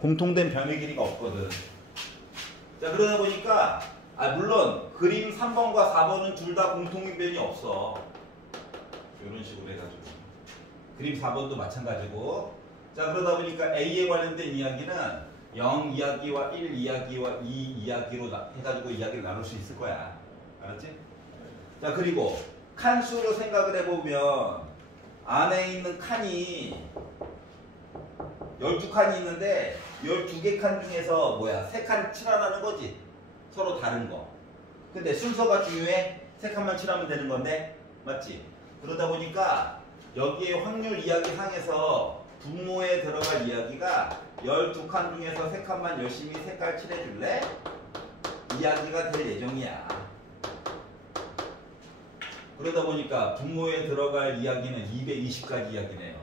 공통된 변의 길이가 없거든. 자, 그러다 보니까 물론 그림 3번과 4번은 둘 다 공통인 변이 없어. 이런 식으로 해가지고 그림 4번도 마찬가지고. 자, 그러다 보니까 A에 관련된 이야기는 0 이야기와 1 이야기와 2 이야기로 해가지고 이야기를 나눌 수 있을 거야. 알았지? 자, 그리고 칸수로 생각을 해보면 안에 있는 칸이 12칸이 있는데 12개 칸 중에서 3칸 칠하라는 거지. 서로 다른 거. 근데 순서가 중요해. 3칸만 칠하면 되는 건데, 맞지? 그러다 보니까 여기에 확률 이야기 상에서 분모에 들어갈 이야기가 12칸 중에서 3칸만 열심히 색깔 칠해줄래? 이야기가 될 예정이야. 그러다 보니까 분모에 들어갈 이야기는 220가지 이야기네요.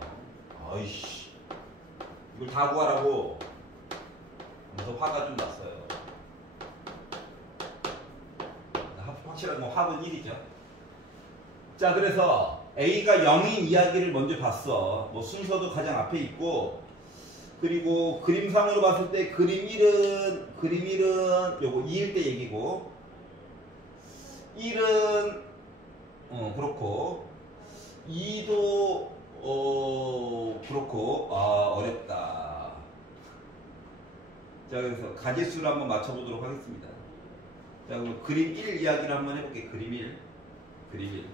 아이씨, 이걸 다 구하라고 하면서 화가 좀 났어요. 확실한 건 합은 1이죠. 자, 그래서 A가 0인 이야기를 먼저 봤어. 순서도 가장 앞에 있고, 그리고 그림상으로 봤을 때 그림 1은 요거 2일 때 얘기고, 1은 그렇고, 2도 그렇고. 어렵다. 자, 그래서 가지수를 한번 맞춰보도록 하겠습니다. 자, 그럼 그림 1 이야기를 한번 해볼게. 그림 1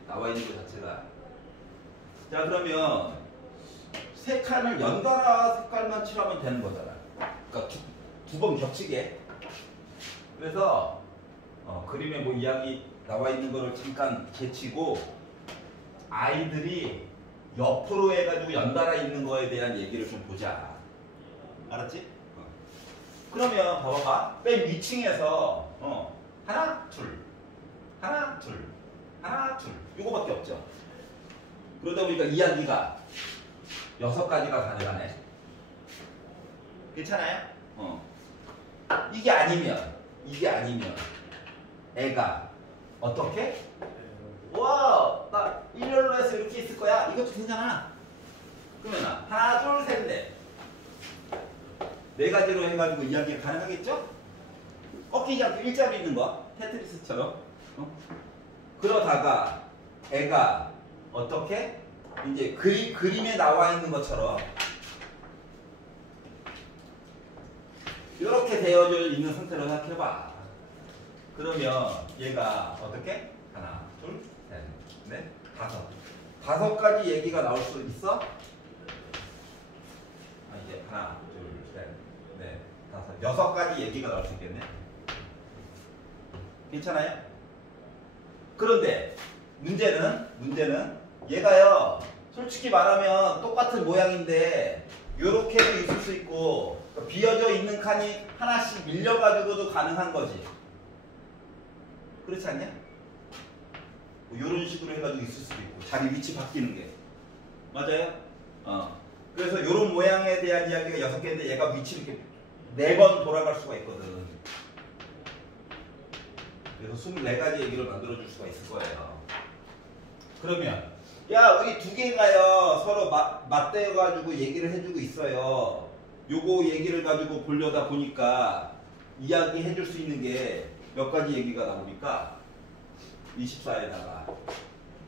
나와 있는 것 자체가. 자, 그러면 세 칸을 연달아 색깔만 칠하면 되는 거잖아. 그러니까 두 번 겹치게. 그래서 그림에 이야기 나와 있는 거를 잠깐 제치고 아이들이 옆으로 해가지고 연달아 있는 거에 대한 얘기를 좀 보자. 알았지? 그러면 봐봐. 맨 위층에서 하나, 둘, 하나, 둘, 하나, 둘. 요거밖에 없죠. 그러다 보니까 이야기가 6가지가 가능하네. 괜찮아요? 이게 아니면 애가 어떻게? 와, 나 일렬로 해서 이렇게 있을 거야. 이것도 괜찮아. 그러면 하나, 둘, 셋, 넷. 4가지로 해가지고 이야기가 가능하겠죠? 꺾이지 않고 일자로 있는 거. 테트리스처럼. 그러다가 애가 어떻게? 이제 그림에 나와 있는 것처럼 이렇게 되어져 있는 상태로 생각해봐. 그러면 얘가 어떻게? 하나, 둘, 셋, 넷, 5가지 얘기가 나올 수 있어? 이제 하나, 둘, 셋, 넷, 6가지 얘기가 나올 수 있겠네. 괜찮아요? 그런데 문제는 얘가요, 솔직히 말하면 똑같은 모양인데 요렇게도 있을 수 있고 비어져 있는 칸이 하나씩 밀려가지고도 가능한 거지. 그렇지 않냐? 요런 식으로 해가지고 있을 수도 있고 자기 위치 바뀌는 게. 맞아요? 그래서 요런 모양에 대한 이야기가 6개인데 얘가 위치를 이렇게 4번 돌아갈 수가 있거든. 그래서 24가지 얘기를 만들어줄 수가 있을 거예요. 그러면 야, 여기 2개가요 서로 맞대어가지고 얘기를 해주고 있어요. 요거 얘기를 가지고 보려다 보니까 이야기 해줄 수 있는 게 몇 가지 얘기가 나오니까 24에다가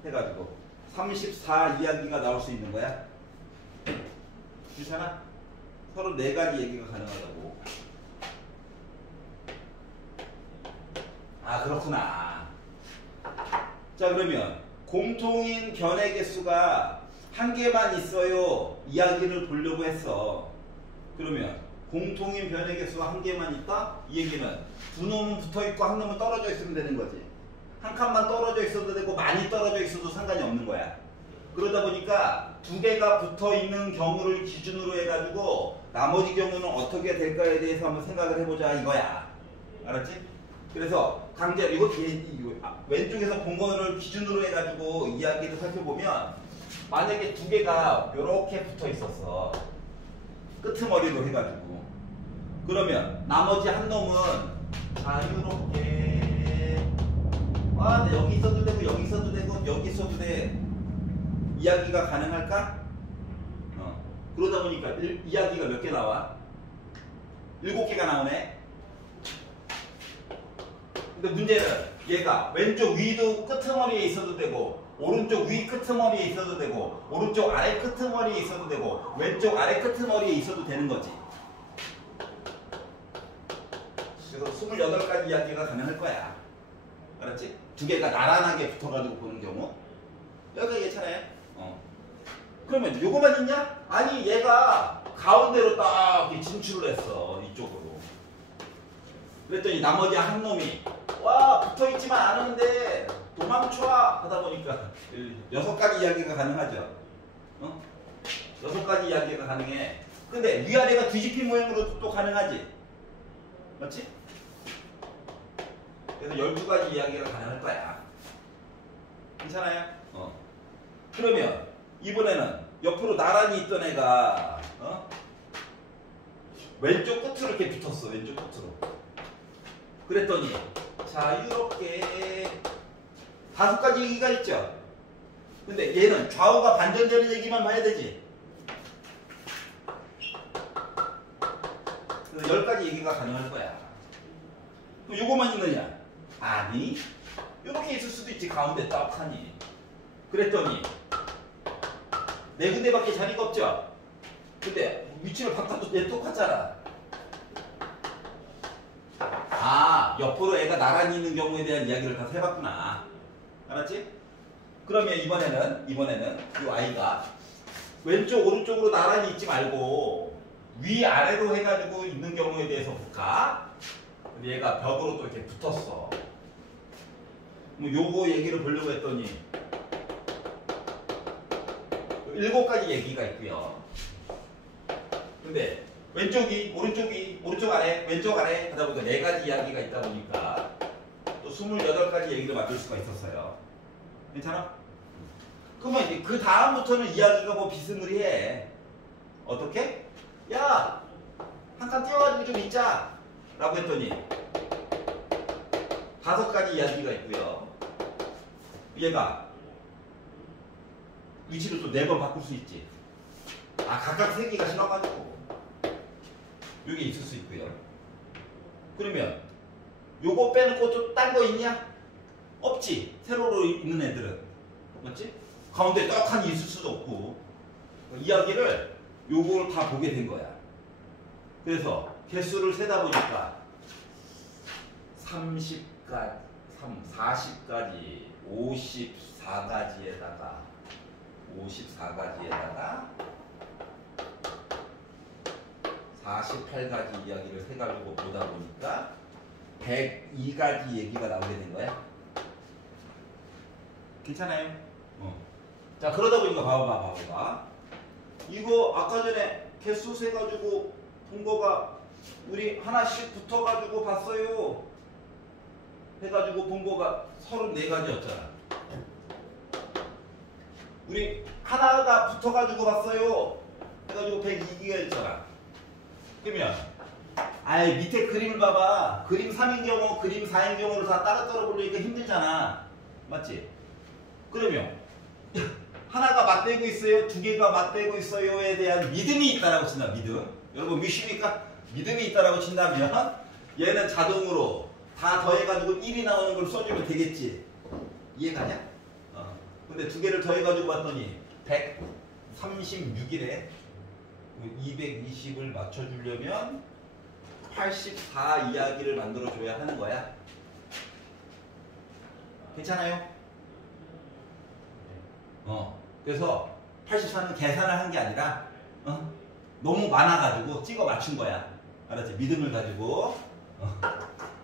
해가지고 34 이야기가 나올 수 있는 거야. 괜찮아? 서로 4가지 얘기가 가능하다고. 그렇구나. 자, 그러면 공통인 변의 개수가 1개만 있어요. 이야기를 보려고 했어. 그러면 공통인 변의 개수가 1개만 있다? 이 얘기는 두 놈은 붙어있고 한 놈은 떨어져 있으면 되는 거지. 한 칸만 떨어져 있어도 되고 많이 떨어져 있어도 상관이 없는 거야. 그러다 보니까 2개가 붙어있는 경우를 기준으로 해가지고 나머지 경우는 어떻게 될까에 대해서 한번 생각을 해보자 이거야. 알았지? 그래서 강제로 이거 왼쪽에서 본 거를 기준으로 해가지고 이야기를 살펴보면 만약에 2개가 이렇게 붙어 있었어. 끄트머리로 해가지고. 그러면 나머지 한 놈은 자유롭게 네, 여기 있어도 되고 여기 있어도 되고 여기 있어도 돼. 이야기가 가능할까? 그러다 보니까 이야기가 몇 개 나와? 7개가 나오네. 근데 문제는 얘가 왼쪽 위도 끄트머리에 있어도 되고 오른쪽 위 끄트머리에 있어도 되고 오른쪽 아래 끄트머리에 있어도 되고 왼쪽 아래 끄트머리에 있어도 되는 거지. 그래서 28가지 이야기가 가능할 거야. 알았지? 두 개가 나란하게 붙어가지고 보는 경우. 여기가 괜찮아요? 그러면 요거만 있냐? 아니 얘가 가운데로 딱 진출을 했어. 이쪽으로. 그랬더니 나머지 한 놈이 와 붙어있지만 않은데 도망쳐 하다 보니까 6가지 이야기가 가능하죠. 6가지 이야기가 가능해. 근데 위아래가 뒤집힌 모양으로도 또 가능하지. 맞지? 그래서 12가지 이야기가 가능할 거야. 괜찮아요? 그러면 이번에는 옆으로 나란히 있던 애가 왼쪽 끝으로 이렇게 붙었어. 왼쪽 끝으로. 그랬더니 자유롭게 5가지 얘기가 있죠. 근데 얘는 좌우가 반전되는 얘기만 봐야 되지. 그래서 10가지 얘기가 가능할 거야. 그럼 요거만 있느냐? 아니 요렇게 있을 수도 있지. 가운데 떡하니. 그랬더니 네 군데밖에 자리가 없죠. 근데 위치를 바꿔도 얘 똑같잖아. 아 옆으로 애가 나란히 있는 경우에 대한 이야기를 다 해봤구나. 알았지? 그러면 이번에는 이 아이가 왼쪽 오른쪽으로 나란히 있지 말고 위아래로 해가지고 있는 경우에 대해서 볼까? 근데 얘가 벽으로 또 이렇게 붙었어. 뭐 요거 얘기를 보려고 했더니 7가지 얘기가 있고요. 근데 왼쪽이 오른쪽이 오른쪽 아래 왼쪽 아래 하다 보니까 4가지 이야기가 있다 보니까 또 28가지 얘기를 만들 수가 있었어요. 괜찮아? 그러면 이제 그 다음부터는 이야기가 뭐 비스무리해. 어떻게? 야! 한 칸 띄워가지고 좀 있자! 라고 했더니 5가지 이야기가 있고요. 얘가 위치를 또 4번 바꿀 수 있지. 아 각각 3개가 싫어가지고 요게 있을 수 있고요. 그러면 요거 빼놓고 또 딴 거 있냐? 없지. 세로로 있는 애들은. 맞지? 가운데 떡하니 있을 수도 없고. 이야기를 요걸 다 보게 된 거야. 그래서 개수를 세다 보니까 30가지, 40가지, 54가지에다가 48가지 이야기를 해가지고 보다 보니까 102가지 얘기가 나오게 된 거야. 괜찮아요? 자 그러다 보니까 봐봐. 이거 아까 전에 개수 세가지고 본 거가 우리 하나씩 붙어가지고 봤어요. 해가지고 본 거가 34가지였잖아. 우리 하나가 붙어가지고 봤어요. 해가지고 102개가 있잖아. 그러면 아이 밑에 그림을 봐봐. 그림 3인 경우, 그림 4인 경우를 다 따로따로 보려니까 힘들잖아. 맞지? 그러면 하나가 맞대고 있어요? 2개가 맞대고 있어요에 대한 믿음이 있다라고 친다. 믿음. 여러분 믿습니까? 믿음이 있다라고 친다면 얘는 자동으로 다 더해가지고 1이 나오는 걸 써주면 되겠지. 이해가냐? 근데 2개를 더해가지고 봤더니 136이래. 220을 맞춰주려면 84 이야기를 만들어줘야 하는 거야. 괜찮아요? 그래서 84는 계산을 한 게 아니라 너무 많아가지고 찍어 맞춘 거야. 알았지? 믿음을 가지고.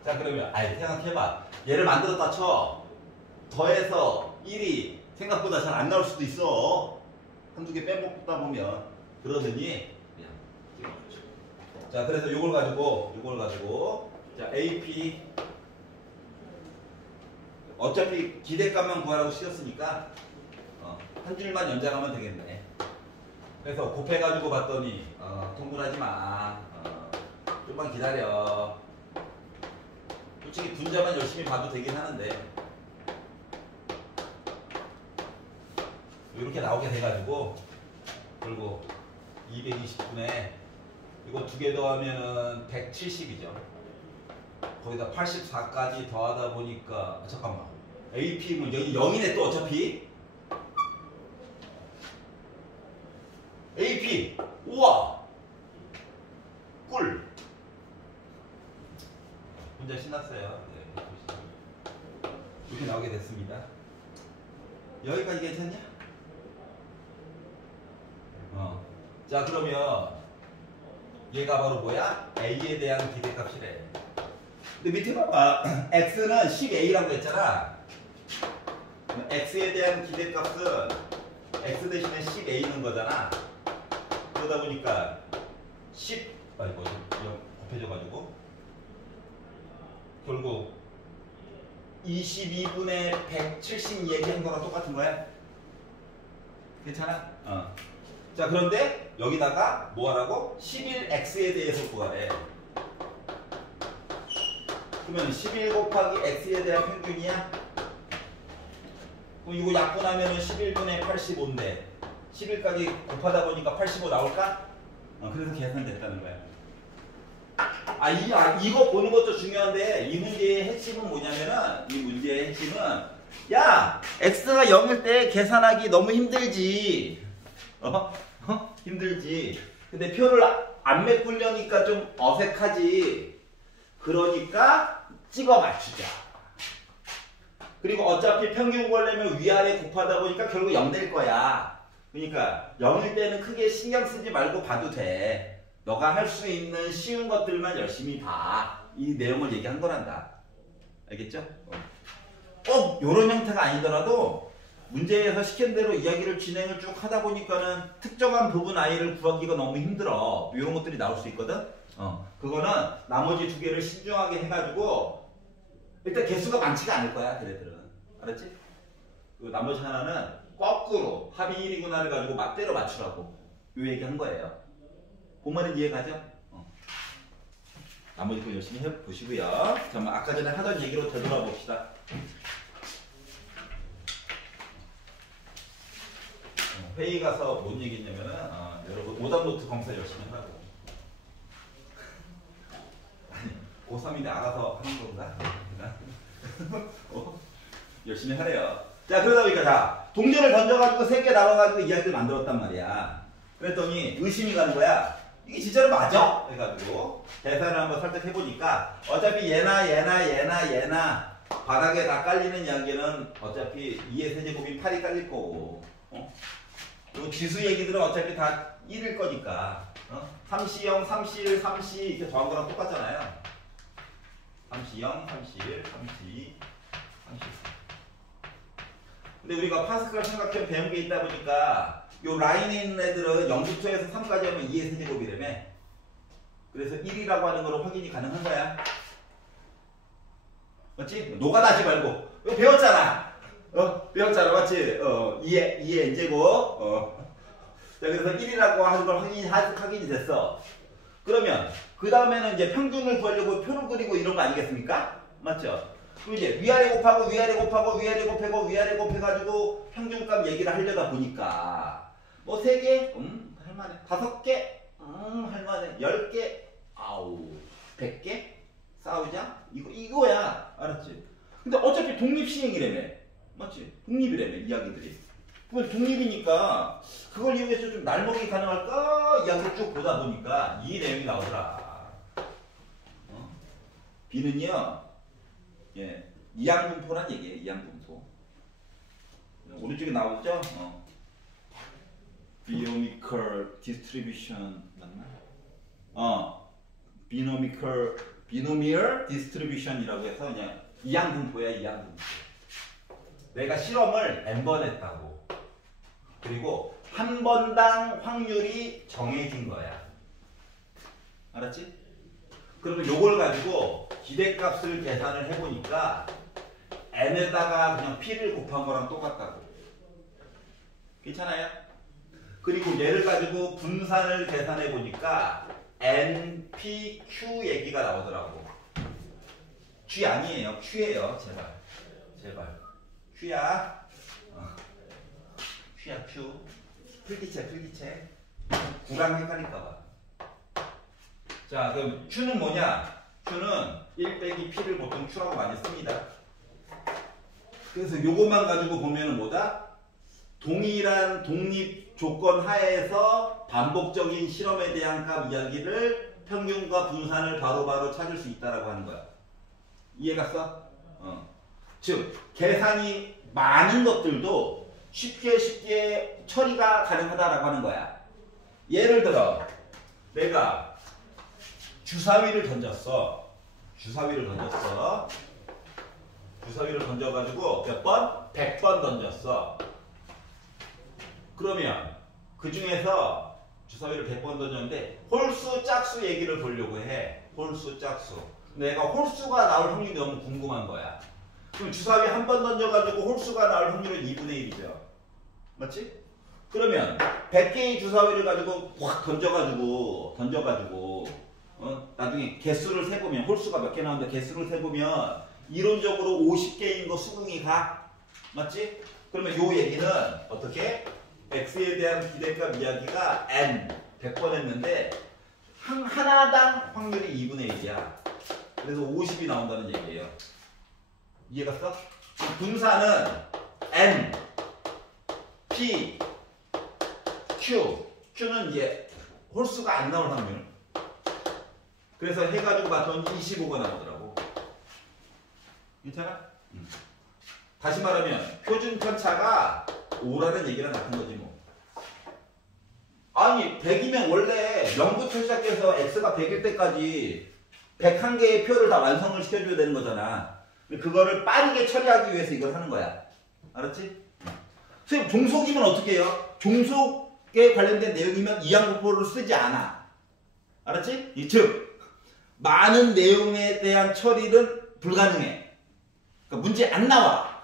자 그러면 생각해봐. 얘를 만들었다 쳐. 더해서 1이 생각보다 잘 안 나올 수도 있어. 한두 개 빼먹다 보면. 그러더니 그냥 찍어주죠. 자 그래서 요걸 가지고 자 AP 어차피 기대값만 구하라고 쓰였으니까 한 줄만 연장하면 되겠네. 그래서 곱해가지고 봤더니 동분하지 마. 좀만 기다려. 솔직히 분자만 열심히 봐도 되긴 하는데 이렇게 나오게 돼가지고 그리고 220분에 이거 두 개 더하면은 170이죠. 거기다 84까지 더하다 보니까 잠깐만. AP면 여기 0이네 또 어차피. AP. 우와. 꿀. 혼자 신났어요. 네. 이렇게 나오게 됐습니다. 여기까지 괜찮냐? 자, 그러면 얘가 바로 뭐야? A에 대한 기대값이래. 근데 밑에 봐봐. X는 10A라고 했잖아. X에 대한 기대값은 X 대신에 10A는 거잖아. 그러다 보니까 10, 아이고, 곱해져가지고 결국 22분의 170 얘기한 거랑 똑같은 거야. 괜찮아? 자, 그런데 여기다가 뭐 하라고? 11x에 대해서 구하래. 그러면 11 곱하기 x에 대한 평균이야? 그럼 이거 약분하면 11분의 85인데 11까지 곱하다 보니까 85 나올까? 그래서 계산됐다는 거야. 이거 보는 것도 중요한데 이 문제의 핵심은 뭐냐면은 이 문제의 핵심은 야! x가 0일 때 계산하기 너무 힘들지. 힘들지. 근데 표를 안 메꾸려니까 좀 어색하지. 그러니까 찍어 맞추자. 그리고 어차피 평균 구하려면 위아래 곱하다 보니까 결국 0 될 거야. 그러니까 0일 때는 크게 신경 쓰지 말고 봐도 돼. 너가 할 수 있는 쉬운 것들만 열심히 봐. 이 내용을 얘기한 거란다. 알겠죠? 꼭 이런 형태가 아니더라도 문제에서 시킨 대로 이야기를 진행을 쭉 하다 보니까는 특정한 부분 아이를 구하기가 너무 힘들어. 이런 것들이 나올 수 있거든. 그거는 나머지 두 개를 신중하게 해가지고 일단 개수가 많지가 않을 거야. 걔네들은. 알았지? 그리고 나머지 하나는 거꾸로 합이 1이구나를 가지고 맞대로 맞추라고 요 얘기한 거예요. 보면은 이해가죠? 나머지 거 열심히 해보시고요. 잠깐만 아까 전에 하던 얘기로 되돌아 봅시다. 회의 가서 뭔 얘기했냐면은 여러분 오답노트 검사 열심히 하라고. 아니 고3인데 알아서 하는 건가? 열심히 하래요. 자, 그러다 보니까 자 동전을 던져가지고 3개 나와가지고 이야기를 만들었단 말이야. 그랬더니 의심이 가는 거야. 이게 진짜로 맞아? 해가지고 계산을 한번 살짝 해보니까 어차피 얘나 바닥에 다 깔리는 이야기는 어차피 2의 세제곱이 8이 깔릴 거고 그리고 지수 얘기들은 어차피 다 1일 거니까 3C0, 3C1, 3C 이렇게 더한 거랑 똑같잖아요. 3C0, 3C1, 3C, 3C. 근데 우리가 파스칼 삼각형 배운 게 있다 보니까 요 라인에 있는 애들은 0부터 해서 3까지 하면 2의 세제곱이라며. 그래서 1이라고 하는 거로 확인이 가능한 거야. 맞지? 노가다하지 말고. 이거 배웠잖아. 배웠잖아. 맞지? 2의 n제곱. 자, 그래서 1이라고 하는 걸 확인이 됐어. 그러면 그 다음에는 이제 평균을 구하려고 표를 그리고 이런 거 아니겠습니까? 맞죠? 그럼 이제 위아래 곱하고 위아래 곱해가지고 평균값 얘기를 하려다 보니까 뭐 3개? 할만해. 5개? 할만해. 10개? 아우 100개? 싸우자? 이거야. 알았지? 근데 어차피 독립시행이라며. 맞지? 독립이라며 이야기들이. 그건 독립이니까 그걸 이용해서 좀 날먹이 가능할까? 이야기를 쭉 보다 보니까 이 내용이 나오더라. B는요 예, 이항분포란 얘기예요. 이항분포. 오른쪽에 나오죠? Binomial distribution 맞나? Binomial distribution이라고 해서 그냥 이항분포야. 이항분포. 내가 실험을 n번 했다고. 그리고 한 번당 확률이 정해진 거야. 알았지? 그러면 요걸 가지고 기대값을 계산을 해보니까 n에다가 그냥 p를 곱한 거랑 똑같다고. 괜찮아요? 그리고 얘를 가지고 분산을 계산해 보니까 npq 얘기가 나오더라고. G 아니에요. q예요. 제발. q야. q야 q. 필기체. 9랑 헷갈릴까봐. 자, 그럼 Q는 뭐냐? Q는 1 빼기 P를 보통 Q라고 많이 씁니다. 그래서 요것만 가지고 보면은 뭐다? 동일한 독립 조건 하에서 반복적인 실험에 대한 값 이야기를 평균과 분산을 바로바로 찾을 수 있다라고 하는 거야. 이해갔어? 즉 계산이 많은 것들도 쉽게 처리가 가능하다라고 하는 거야. 예를 들어 내가 주사위를 던졌어. 주사위를 던져가지고 몇 번? 100번 던졌어. 그러면 그 중에서 주사위를 100번 던졌는데 홀수, 짝수 얘기를 보려고 해. 홀수, 짝수. 내가 홀수가 나올 확률이 너무 궁금한 거야. 그럼 주사위 한 번 던져가지고 홀수가 나올 확률은 2분의 1이죠. 맞지? 그러면 100개의 주사위를 가지고 확 던져가지고 나중에 개수를 세보면 홀수가 몇 개 나오는데 개수를 세보면 이론적으로 50개인 거 수긍이 가. 맞지? 그러면 요 얘기는 어떻게? x에 대한 기대값 이야기가 n 100번 했는데 하나당 확률이 2분의 1이야. 그래서 50이 나온다는 얘기예요. 이해갔어? 분산은 n, p, q. q는 이제 홀수가 안 나올 확률. 그래서 해가지고 봤더니 25가 나오더라고. 괜찮아? 다시 말하면 표준 편차가 5라는 얘기랑 같은 거지 뭐. 아니 100이면 원래 0부터 시작해서 x가 100일 때까지 101개의 표를 다 완성을 시켜줘야 되는 거잖아. 그거를 빠르게 처리하기 위해서 이걸 하는 거야. 알았지? 선생님 종속이면 어떻게 해요? 종속에 관련된 내용이면 이항분포를 쓰지 않아. 알았지? 즉 많은 내용에 대한 처리는 불가능해. 그러니까 문제 안 나와.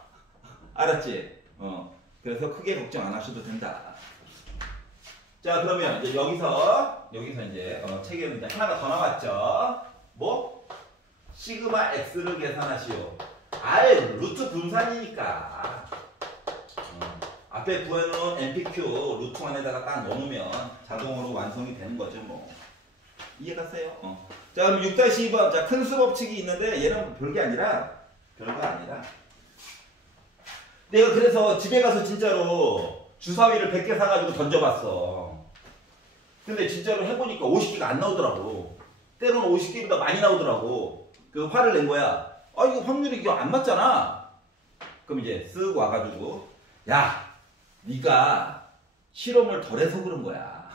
알았지? 그래서 크게 걱정 안 하셔도 된다. 자, 그러면 이제 여기서 이제 책에는 이제 하나가 더 나왔죠. 뭐? 시그마 x를 계산하시오. 루트 분산이니까. 앞에 구해놓은 NPQ 루트 안에다가 딱 넣으면 자동으로 완성이 되는 거죠, 뭐. 이해갔어요? 자, 그럼 6-2번. 자, 큰 수 법칙이 있는데 얘는 별거 아니라 내가 그래서 집에 가서 진짜로 주사위를 100개 사가지고 던져봤어. 근데 진짜로 해보니까 50개가 안 나오더라고. 때로는 50개보다 많이 나오더라고. 그 화를 낸 거야. 이거 확률이 이거 안 맞잖아. 그럼 이제 쓱 와가지고 야, 네가 실험을 덜 해서 그런 거야.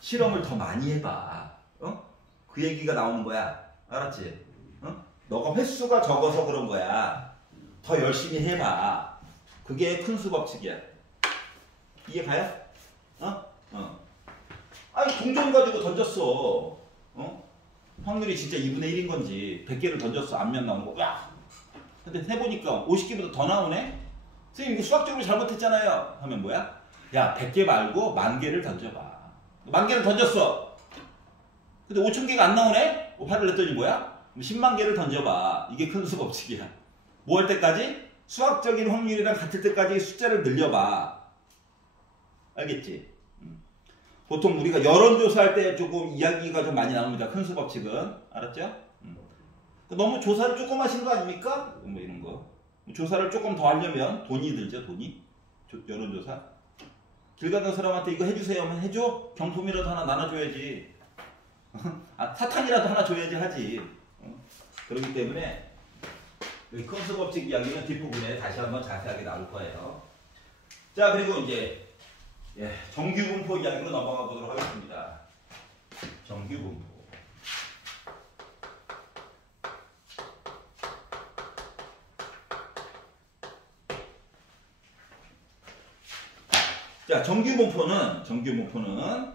실험을 더 많이 해봐. 그 얘기가 나오는 거야. 알았지? 너가 횟수가 적어서 그런 거야. 더 열심히 해봐. 그게 큰 수 법칙이야. 이해 가요? 아니 동전 가지고 던졌어. 확률이 진짜 2분의 1인 건지 100개를 던졌어. 앞면 나오는 거. 야! 근데 해보니까 50개보다 더 나오네? 선생님 이거 수학적으로 잘못했잖아요. 하면 뭐야? 야 100개 말고 10,000개를 던져봐. 10,000개를 던졌어. 근데 5,000개가 안 나오네? 화를 냈더니 뭐야? 10만 개를 던져봐. 이게 큰 수 법칙이야. 뭐 할 때까지? 수학적인 확률이랑 같을 때까지 숫자를 늘려봐. 알겠지? 보통 우리가 여론조사할 때 조금 이야기가 좀 많이 나옵니다. 큰 수 법칙은. 알았죠? 너무 조사를 조금 하신 거 아닙니까? 뭐 이런 거. 조사를 조금 더 하려면 돈이 들죠, 돈이. 여론조사. 길 가는 사람한테 이거 해주세요 하면 해줘? 경품이라도 하나 나눠줘야지. 사탕이라도 하나 줘야지 하지. 그렇기 때문에 큰 수 법칙 이야기는 뒷부분에 다시 한번 자세하게 나올 거예요. 자, 그리고 이제 정규분포 이야기로 넘어가 보도록 하겠습니다. 정규분포. 자, 정규분포는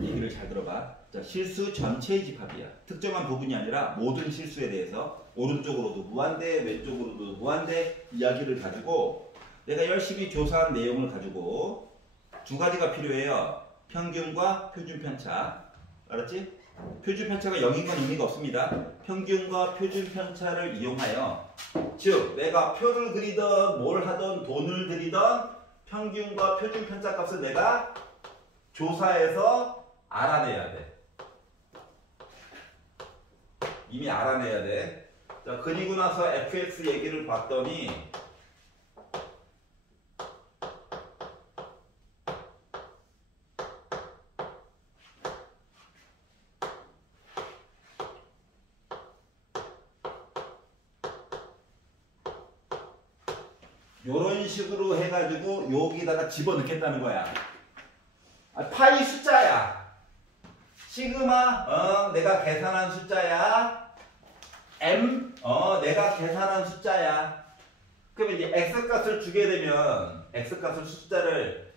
얘기를 잘 들어봐. 자, 실수 전체의 집합이야. 특정한 부분이 아니라 모든 실수에 대해서 오른쪽으로도 무한대, 왼쪽으로도 무한대 이야기를 가지고 내가 열심히 조사한 내용을 가지고 두 가지가 필요해요. 평균과 표준편차. 알았지? 표준편차가 0인 건 의미가 없습니다. 평균과 표준편차를 이용하여 즉 내가 표를 그리던 뭘 하던 돈을 들이던 평균과 표준편차 값을 내가 조사해서 알아내야 돼. 이미 알아내야 돼. 자, 그리고 나서 fx 얘기를 봤더니 요런 식으로 해가지고 여기다가 집어넣겠다는 거야. 파이 숫자야. 시그마 내가 계산한 숫자야. m 내가 계산한 숫자야. 그러면 이제 x값을 주게 되면 x값을 숫자를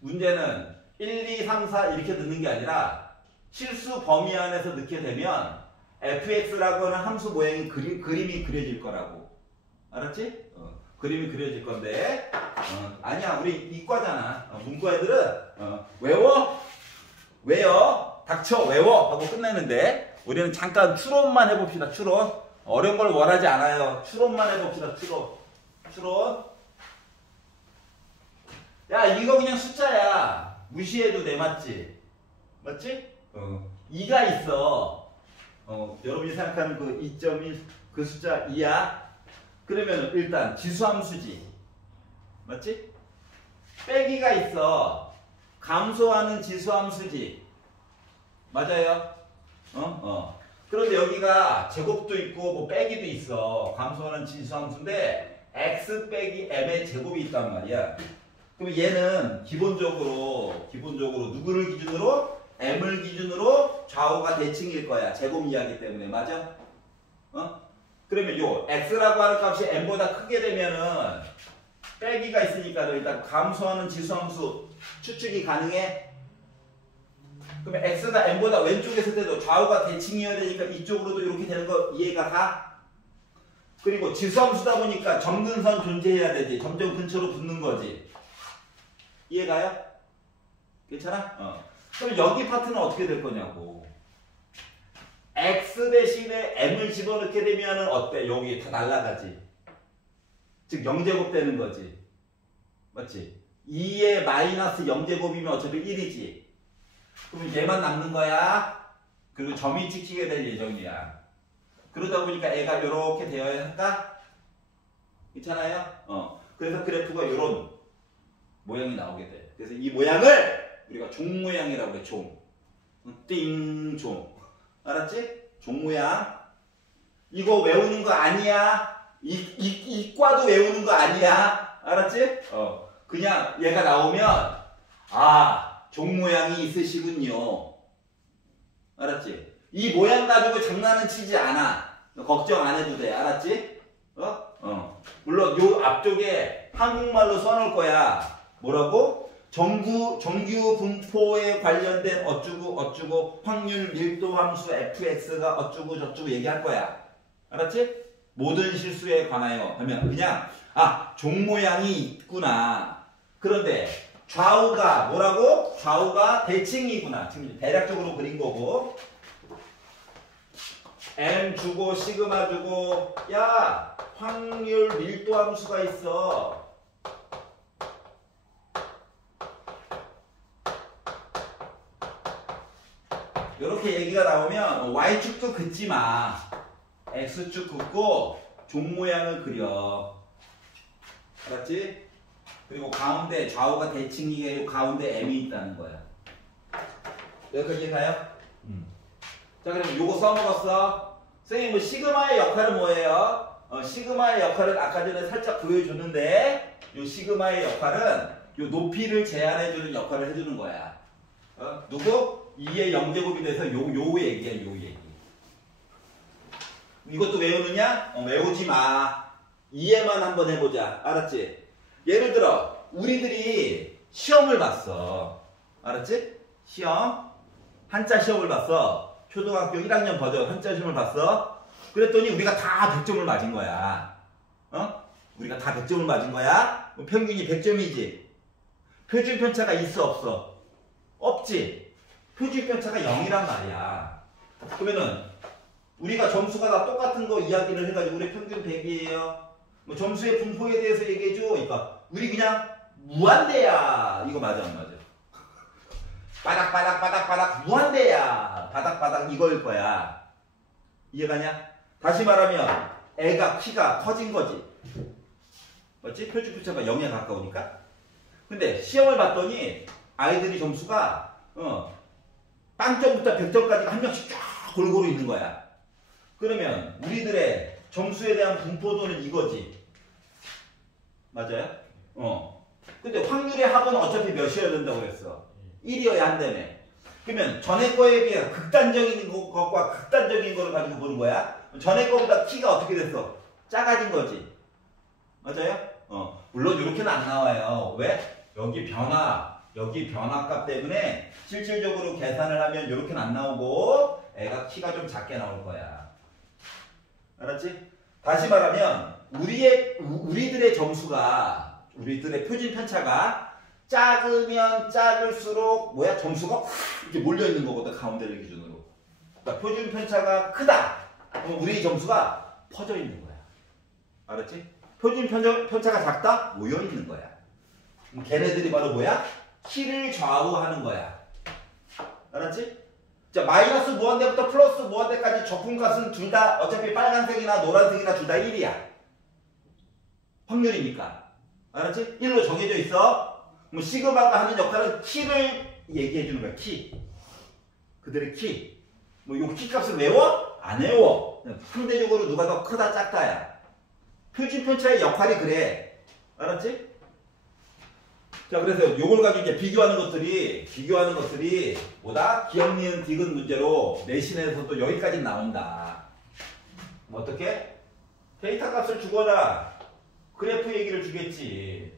문제는 1, 2, 3, 4 이렇게 넣는 게 아니라 실수 범위 안에서 넣게 되면 fx라고 하는 함수 모양이 그림이 그려질 거라고. 알았지? 그림이 그려질 건데 아니야 우리 이과잖아. 문과 애들은 외워 닥쳐 외워 하고 끝내는데 우리는 잠깐 추론만 해봅시다. 추론. 어려운 걸 원하지 않아요. 추론만 해봅시다. 추론. 야 이거 그냥 숫자야. 무시해도 돼. 맞지? 2가 있어. 여러분이 생각하는 그 2.1 그 숫자 2야. 그러면 일단 지수함수지. 맞지? 빼기가 있어. 감소하는 지수함수지. 맞아요? 그런데 여기가 제곱도 있고 뭐 빼기도 있어. 감소하는 지수함수인데 x 빼기 m의 제곱이 있단 말이야. 그럼 얘는 기본적으로 누구를 기준으로? m을 기준으로 좌우가 대칭일 거야. 제곱 이하기 때문에. 맞아? 그러면 요 x라고 하는 값이 m보다 크게 되면은 빼기가 있으니까 일단 감소하는 지수함수 추측이 가능해? 그러면 x가 m보다 왼쪽에 있을 때도 좌우가 대칭이어야 되니까 이쪽으로도 이렇게 되는 거 이해가 가? 그리고 지수함수다 보니까 점근선 존재해야 되지. 점점 근처로 붙는 거지. 이해가요? 괜찮아? 그럼 여기 파트는 어떻게 될 거냐고. x 대신에 m을 집어넣게 되면 어때? 여기 다 날아가지. 즉 0제곱 되는 거지. 맞지? 2의 마이너스 0제곱이면 어차피 1이지. 그럼 얘만 남는 거야. 그리고 점이 찍히게 될 예정이야. 그러다 보니까 애가 이렇게 되어야 할까? 괜찮아요? 그래서 그래프가 이런 모양이 나오게 돼. 그래서 이 모양을 우리가 종 모양이라고 그래. 종. 띵종. 알았지? 종 모양. 이거 외우는 거 아니야. 이과도 외우는 거 아니야. 알았지? 그냥 얘가 나오면 종 모양이 있으시군요. 알았지? 이 모양 가지고 장난은 치지 않아. 걱정 안 해도 돼. 알았지? 물론 요 앞쪽에 한국말로 써놓을 거야. 뭐라고? 정규 분포에 관련된 어쩌고 확률 밀도 함수 fx가 어쩌고 저쩌고 얘기할 거야. 알았지? 모든 실수에 관하여 하면 그냥 종 모양이 있구나. 그런데 좌우가 뭐라고? 좌우가 대칭이구나. 지금 대략적으로 그린 거고. m 주고 시그마 주고 야 확률 밀도 함수가 있어. 이렇게 얘기가 나오면 y축도 긋지 마. x축 긋고 종 모양을 그려. 알았지? 그리고 가운데 좌우가 대칭이게 가운데 m이 있다는 거야. 여기까지 이해가요? 자 그러면 요거 써먹었어. 선생님 뭐 시그마의 역할은 뭐예요? 시그마의 역할은 아까 전에 살짝 보여줬는데 요 시그마의 역할은 요 높이를 제한해주는 역할을 해주는 거야. 누구? 2의 0제곱이 돼서 요 얘기야. 요 얘기. 이것도 외우느냐? 외우지 마. 이해만 한번 해보자. 알았지? 예를 들어 우리들이 시험을 봤어. 알았지? 시험. 한자 시험을 봤어. 초등학교 1학년 버전 한자 시험을 봤어. 그랬더니 우리가 다 100점을 맞은 거야. 우리가 다 100점을 맞은 거야. 평균이 100점이지. 표준 편차가 있어 없어? 없지. 표준 편차가 0이란 말이야. 그러면은 우리가 점수가 다 똑같은 거 이야기를 해가지고 우리 평균 100이에요. 뭐 점수의 분포에 대해서 얘기해줘. 그러니까 우리 그냥 무한대야. 이거 맞아 안 맞아? 바닥 무한대야. 바닥 이거일 거야. 이해가냐? 다시 말하면 애가 키가 커진 거지. 맞지? 표준 편차가 0에 가까우니까. 근데 시험을 봤더니 아이들이 점수가 빵점부터 100점까지 한 명씩 쫙 골고루 있는 거야. 그러면 우리들의 점수에 대한 분포도는 이거지. 맞아요? 근데 확률의 합은 어차피 몇이어야 된다고 그랬어? 1이어야 한다며. 그러면 전에 거에 비해 극단적인 것과 극단적인 거를 가지고 보는 거야. 전에 거보다 키가 어떻게 됐어? 작아진 거지. 맞아요? 물론 이렇게는 안 나와요. 왜? 여기 변화값 때문에 실질적으로 계산을 하면 이렇게는 안 나오고 애가 키가 좀 작게 나올 거야. 알았지? 다시 말하면 우리들의 점수가, 우리들의 표준 편차가 작으면 작을수록 점수가 확 이렇게 몰려 있는 거거든, 가운데를 기준으로. 그러니까 표준 편차가 크다. 그럼 우리 점수가 퍼져 있는 거야. 알았지? 표준 편차가 작다? 모여 있는 거야. 걔네들이 바로 뭐야? 키를 좌우하는 거야. 알았지? 자, 마이너스 무한대부터 플러스 무한대까지 적분값은 둘 다 어차피 빨간색이나 노란색이나 둘 다 1이야. 확률이니까. 알았지? 1로 정해져 있어. 그럼 시그마가 하는 역할은 키를 얘기해 주는 거야. 키. 그들의 키. 요 키 값을 외워? 안 외워. 상대적으로 누가 더 크다 작다야. 표준 편차의 역할이 그래. 알았지? 자, 그래서 요걸 가지고 이제 비교하는 것들이 뭐다? 기억, 니은, 디귿 문제로 내신에서도 여기까지 나온다. 어떻게? 데이터 값을 주거나 그래프 얘기를 주겠지.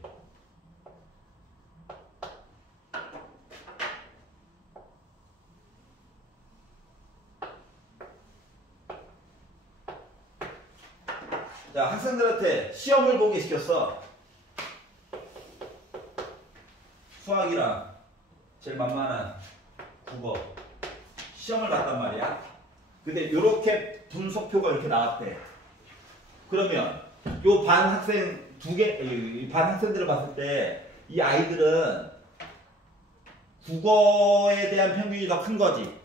자, 학생들한테 시험을 보게 시켰어. 수학이랑 제일 만만한 국어 시험을 봤단 말이야. 근데 이렇게 분석표가 이렇게 나왔대. 그러면 요 반 학생 반 학생들을 봤을 때 이 아이들은 국어에 대한 평균이 더 큰 거지.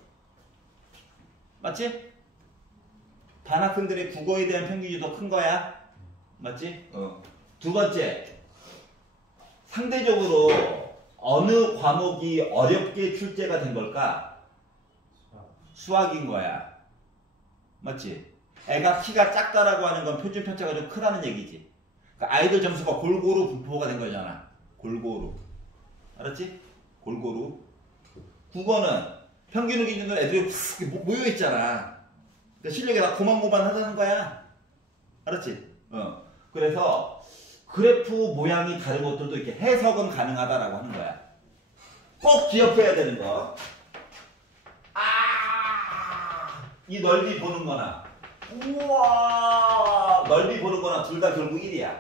맞지? 반 학생들의 국어에 대한 평균이 더 큰 거야. 맞지? 두 번째, 상대적으로 어느 과목이 어렵게 출제가 된 걸까? 수학인 거야. 맞지? 애가 키가 작다라고 하는 건 표준 편차가 좀 크다는 얘기지. 그러니까 아이들 점수가 골고루 분포가 된 거잖아. 골고루. 알았지? 골고루. 국어는 평균을 기준으로 애들이 훅 모여있잖아. 그러니까 실력이 다 고만고만 하자는 거야. 알았지? 그래서 그래프 모양이 다른 것들도 이렇게 해석은 가능하다라고 하는 거야. 꼭 기억해야 되는 거. 이 넓이 보는 거나, 우와, 넓이 보는 거나 둘 다 결국 1이야.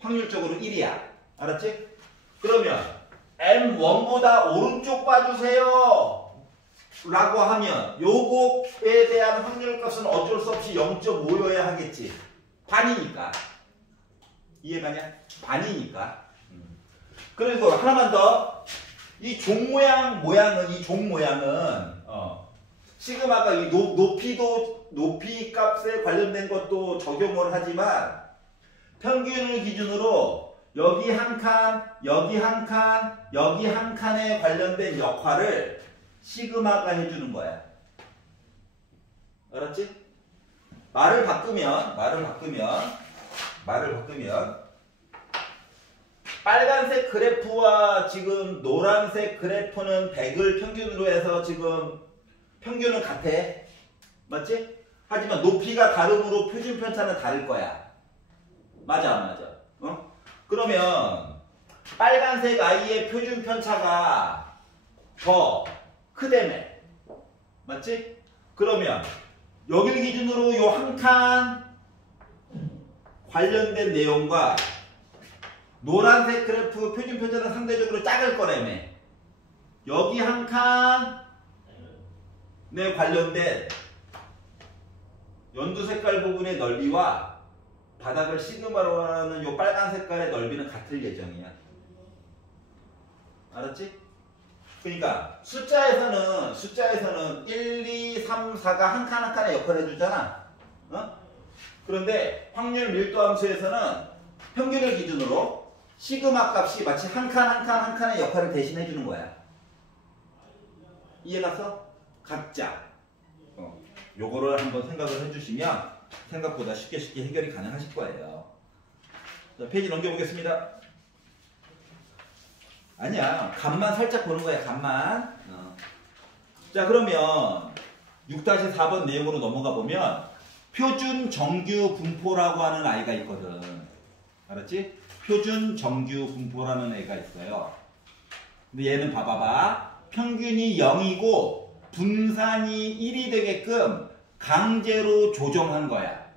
확률적으로 1이야. 알았지? 그러면 M1보다 오른쪽 봐주세요 라고 하면 요거에 대한 확률값은 어쩔 수 없이 0.5여야 하겠지. 반이니까. 이해가냐? 반이니까. 그리고 하나만 더. 이 종 모양은 시그마가 이 높이 값에 관련된 것도 적용을 하지만 평균을 기준으로 여기 한 칸, 여기 한 칸, 여기 한 칸에 관련된 역할을 시그마가 해주는 거야. 알았지? 말을 바꾸면 빨간색 그래프와 지금 노란색 그래프는 100을 평균으로 해서 지금 평균은 같아. 맞지? 하지만 높이가 다름으로 표준 편차는 다를 거야. 맞아 안 맞아? 그러면 빨간색 아이의 표준 편차가 더 크다며. 맞지? 그러면 여기를 기준으로 요 한 칸 관련된 내용과 노란색 그래프 표준 편차는 상대적으로 작을 거라며. 여기 한 칸에 관련된 연두 색깔 부분의 넓이와 바닥을 시그마로 하는 요 빨간 색깔의 넓이는 같을 예정이야. 알았지? 그러니까 숫자에서는 1, 2, 3, 4가 한 칸 한 칸의 역할을 해주잖아. 어? 그런데 확률 밀도 함수에서는 평균을 기준으로 시그마 값이 마치 한 칸 한 칸 한 칸의 역할을 대신해 주는 거야. 이해갔어? 각자. 요거를 한번 생각을 해주시면 생각보다 쉽게 해결이 가능하실 거예요. 자, 페이지 넘겨보겠습니다. 아니야, 값만 살짝 보는 거야, 값만. 자, 그러면 6-4번 내용으로 넘어가 보면 표준 정규 분포라고 하는 아이가 있거든. 알았지? 표준 정규 분포라는 애가 있어요. 근데 얘는 봐봐봐. 평균이 0이고 분산이 1이 되게끔 강제로 조정한 거야.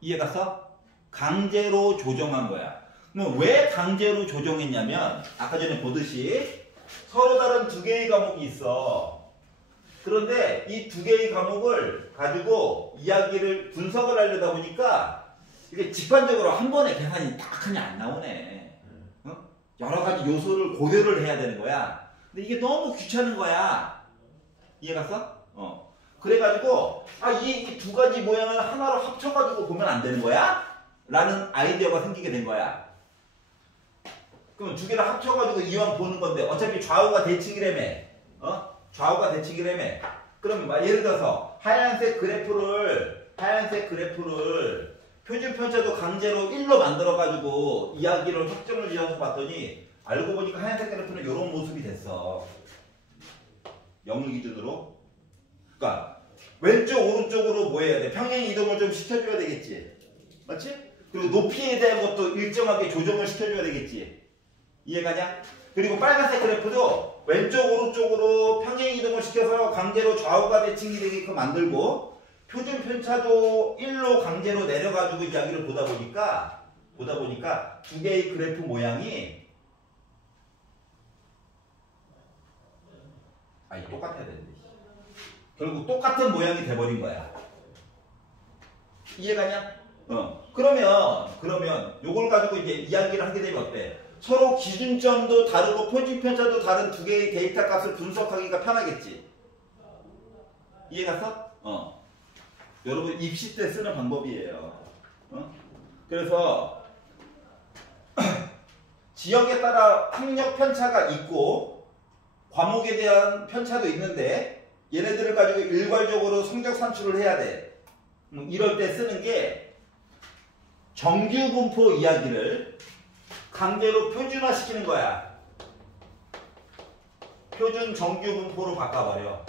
이해갔어? 강제로 조정한 거야. 그럼 왜 강제로 조정했냐면 아까 전에 보듯이 서로 다른 두 개의 과목이 있어. 그런데 이 두 개의 과목을 가지고 이야기를 분석을 하려다 보니까 이게 직관적으로 한 번에 계산이 딱하니 안 나오네. 어? 여러 가지 요소를 고려를 해야 되는 거야. 근데 이게 너무 귀찮은 거야. 이해갔어? 그래가지고 이 두 가지 모양을 하나로 합쳐가지고 보면 안 되는 거야? 라는 아이디어가 생기게 된 거야. 그럼 두 개를 합쳐가지고 이왕 보는 건데 어차피 좌우가 대칭이라며. 좌우가 대칭이라며. 그럼 예를 들어서 하얀색 그래프를 표준 편차도 강제로 1로 만들어가지고 이야기를 확정을 지어서 봤더니 알고 보니까 하얀색 그래프는 이런 모습이 됐어. 0을 기준으로. 그러니까 왼쪽 오른쪽으로 뭐 해야 돼? 평행 이동을 좀 시켜줘야 되겠지. 맞지? 그리고 높이에 대한 것도 일정하게 조정을 시켜줘야 되겠지. 이해가냐? 그리고 빨간색 그래프도 왼쪽 오른쪽으로 평행 이동을 시켜서 강제로 좌우가 대칭이 되게끔 만들고 표준 편차도 1로 강제로 내려가지고 이야기를 보다 보니까 두 개의 그래프 모양이 이게 똑같아야 되는데 결국 똑같은 모양이 돼버린 거야. 이해가냐? 그러면 요걸 가지고 이제 이야기를 하게 되면 어때? 서로 기준점도 다르고 표준 편차도 다른 두 개의 데이터 값을 분석하기가 편하겠지. 이해갔어? 여러분 입시 때 쓰는 방법이에요. 그래서 지역에 따라 학력 편차가 있고 과목에 대한 편차도 있는데 얘네들을 가지고 일괄적으로 성적 산출을 해야 돼. 이럴 때 쓰는 게 정규 분포 이야기를 강제로 표준화시키는 거야. 표준 정규 분포로 바꿔버려.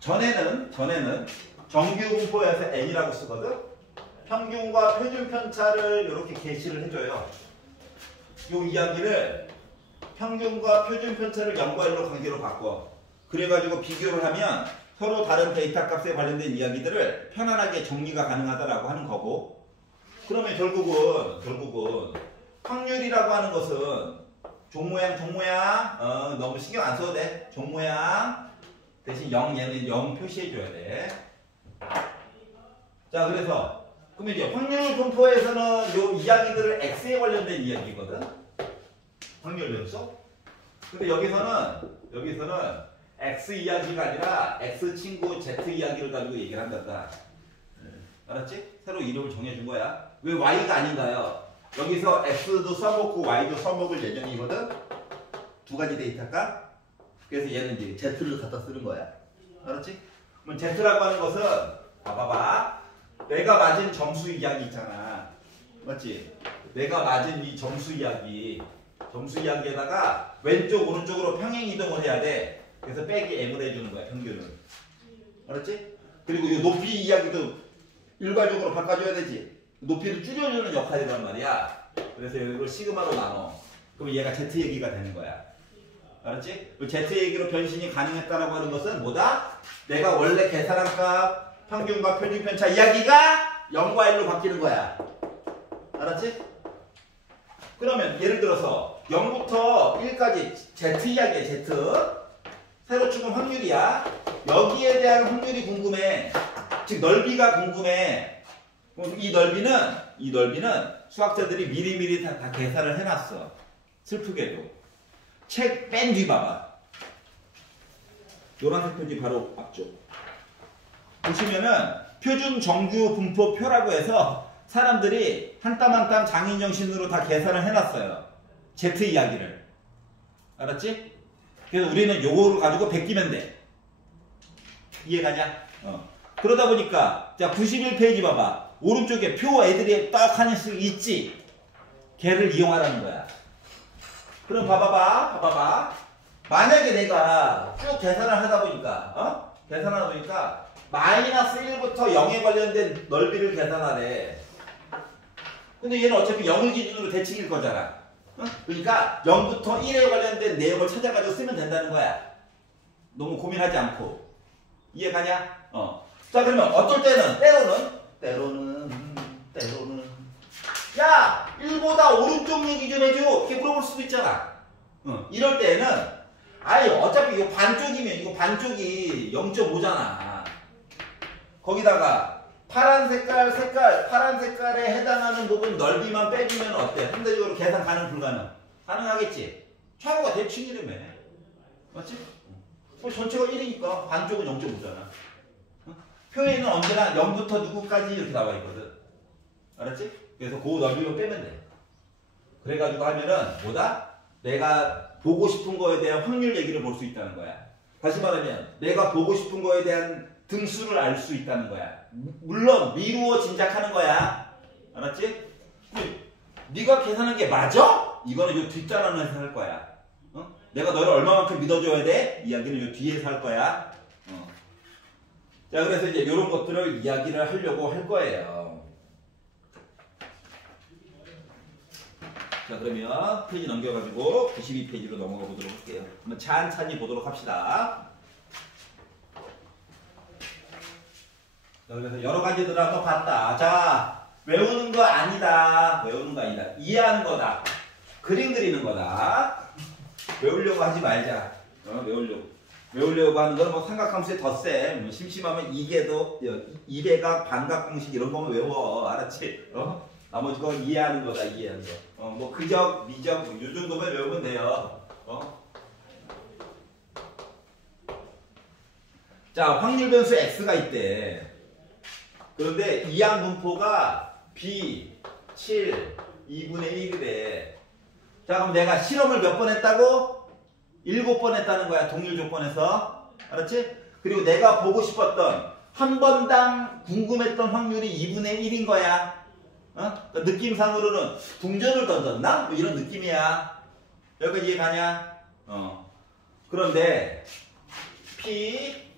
전에는 정규 분포에서 n이라고 쓰거든. 평균과 표준 편차를 이렇게 게시를 해줘요. 요 이야기를 평균과 표준 편차를 0과 1로 관계로 바꿔. 그래가지고 비교를 하면 서로 다른 데이터 값에 관련된 이야기들을 편안하게 정리가 가능하다라고 하는 거고. 그러면 결국은 확률이라고 하는 것은 종모양 너무 신경 안 써도 돼. 종모양 대신 0 얘는 0 표시해줘야 돼. 자, 그래서 그러면 이제 확률 분포에서는 요 이야기들을 x에 관련된 이야기거든. 확률 연속. 근데 여기서는 x 이야기가 아니라 x 친구 z 이야기를 가지고 얘기를 한단다. 알았지? 새로 이름을 정해준 거야. 왜 y가 아닌가요? 여기서 x도 써먹고 y도 써먹을 예정이거든. 두 가지 데이터가. 그래서 얘는 이제 z를 갖다 쓰는 거야. 알았지? 그럼 z라고 하는 것은 봐봐. 내가 맞은 점수 이야기 있잖아. 맞지? 내가 맞은 이 점수 이야기에다가 왼쪽 오른쪽으로 평행 이동을 해야 돼. 그래서 빼기 m을 해주는 거야, 평균을. 알았지? 그리고 이 높이 이야기도 일괄적으로 바꿔줘야 되지. 높이를 줄여주는 역할이란 말이야. 그래서 이걸 시그마로 나눠. 그럼 얘가 z 얘기가 되는 거야. 알았지? z 얘기로 변신이 가능했다라고 하는 것은 뭐다? 내가 원래 계산한 값 평균과 표준 편차 이야기가 0과 1로 바뀌는 거야. 알았지? 그러면 예를 들어서 0부터 1까지 z 이야기야, z. 세로 축은 확률이야. 여기에 대한 확률이 궁금해. 즉 넓이가 궁금해. 이 넓이는 수학자들이 미리미리 다 계산을 해놨어. 슬프게도. 책 맨 뒤 봐봐. 노란색 표지 바로 앞쪽. 보시면은 표준 정규 분포표라고 해서 사람들이 한 땀 한 땀 장인정신으로 다 계산을 해놨어요. Z 이야기를. 알았지? 그래서 우리는 요거를 가지고 베끼면 돼. 이해가냐? 그러다 보니까 자 91페이지 봐봐. 오른쪽에 표 애들이 딱 하나씩 있지? 걔를 이용하라는 거야. 그럼 봐봐봐. 만약에 내가 쭉 계산을 하다 보니까 계산하다 보니까 마이너스 1부터 0에 관련된 넓이를 계산하래. 근데 얘는 어차피 0을 기준으로 대칭일 거잖아. 그러니까 0부터 1에 관련된 내용을 찾아가지고 쓰면 된다는 거야. 너무 고민하지 않고. 이해가냐? 자 그러면 어쩔 때는 때로는 야 1보다 오른쪽 얘기 좀 해줘. 이렇게 물어볼 수도 있잖아. 이럴 때는 아니 어차피 이거 반쪽이면 이거 반쪽이 0.5잖아. 거기다가 파란 색깔에 해당하는 부분 넓이만 빼주면 어때? 상대적으로 계산 가능 불가능? 가능하겠지? 좌우가 대칭이라며. 맞지? 전체가 1이니까 반쪽은 0.5잖아. 표에는 언제나 0부터 누구까지 이렇게 나와 있거든. 알았지? 그래서 그 넓이로 빼면 돼. 그래가지고 하면은 뭐다? 내가 보고 싶은 거에 대한 확률 얘기를 볼 수 있다는 거야. 다시 말하면 내가 보고 싶은 거에 대한 등수를 알 수 있다는 거야. 물론 미루어 짐작하는 거야. 알았지? 네가 계산한 게 맞아? 이거는 요 뒷단원에서 할 거야. 내가 너를 얼마만큼 믿어줘야 돼? 이야기는 요 뒤에서 할 거야. 자 그래서 이제 이런 것들을 이야기를 하려고 할 거예요. 자 그러면 페이지 넘겨가지고 92페이지로 넘어가 보도록 할게요. 한번 찬찬히 보도록 합시다. 자 그래서 여러 가지들을 한번 봤다. 자 외우는 거 아니다. 이해하는 거다. 그림 그리는 거다. 외우려고 하지 말자. 외우려고 하는 건 뭐 삼각함수의 덧셈, 심심하면 이계도, 이배각, 반각 공식 이런 거만 외워. 알았지? 나머지 거 이해하는 거다. 이해하는 거. 뭐 그적, 미적 요 정도만 외우면 돼요. 자 확률 변수 x가 있대. 그런데 이항 분포가 b, 7, 2분의 1이래. 자 그럼 내가 실험을 몇 번 했다고? 7번 했다는 거야. 동일 조건에서. 알았지? 그리고 내가 보고 싶었던 한 번당 궁금했던 확률이 2분의 1인 거야. 그러니까 느낌상으로는 동전을 던졌나? 뭐 이런 느낌이야. 여기까지 이해가냐? 그런데 p,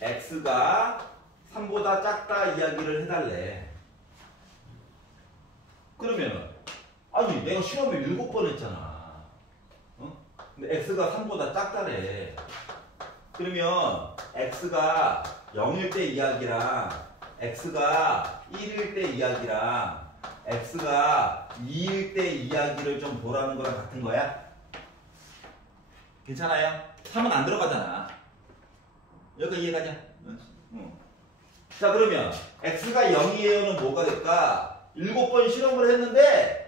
x가 3보다 작다 이야기를 해달래. 그러면은 아니 내가 실험을 7번 했잖아. 근데 x가 3보다 작다래. 그러면 x가 0일 때 이야기랑 x가 1일 때 이야기랑 x가 2일 때 이야기를 좀 보라는 거랑 같은 거야? 괜찮아요? 3은 안 들어가잖아. 여기까지 이해가냐? 자 그러면 x가 0이에요는 뭐가 될까? 7번 실험을 했는데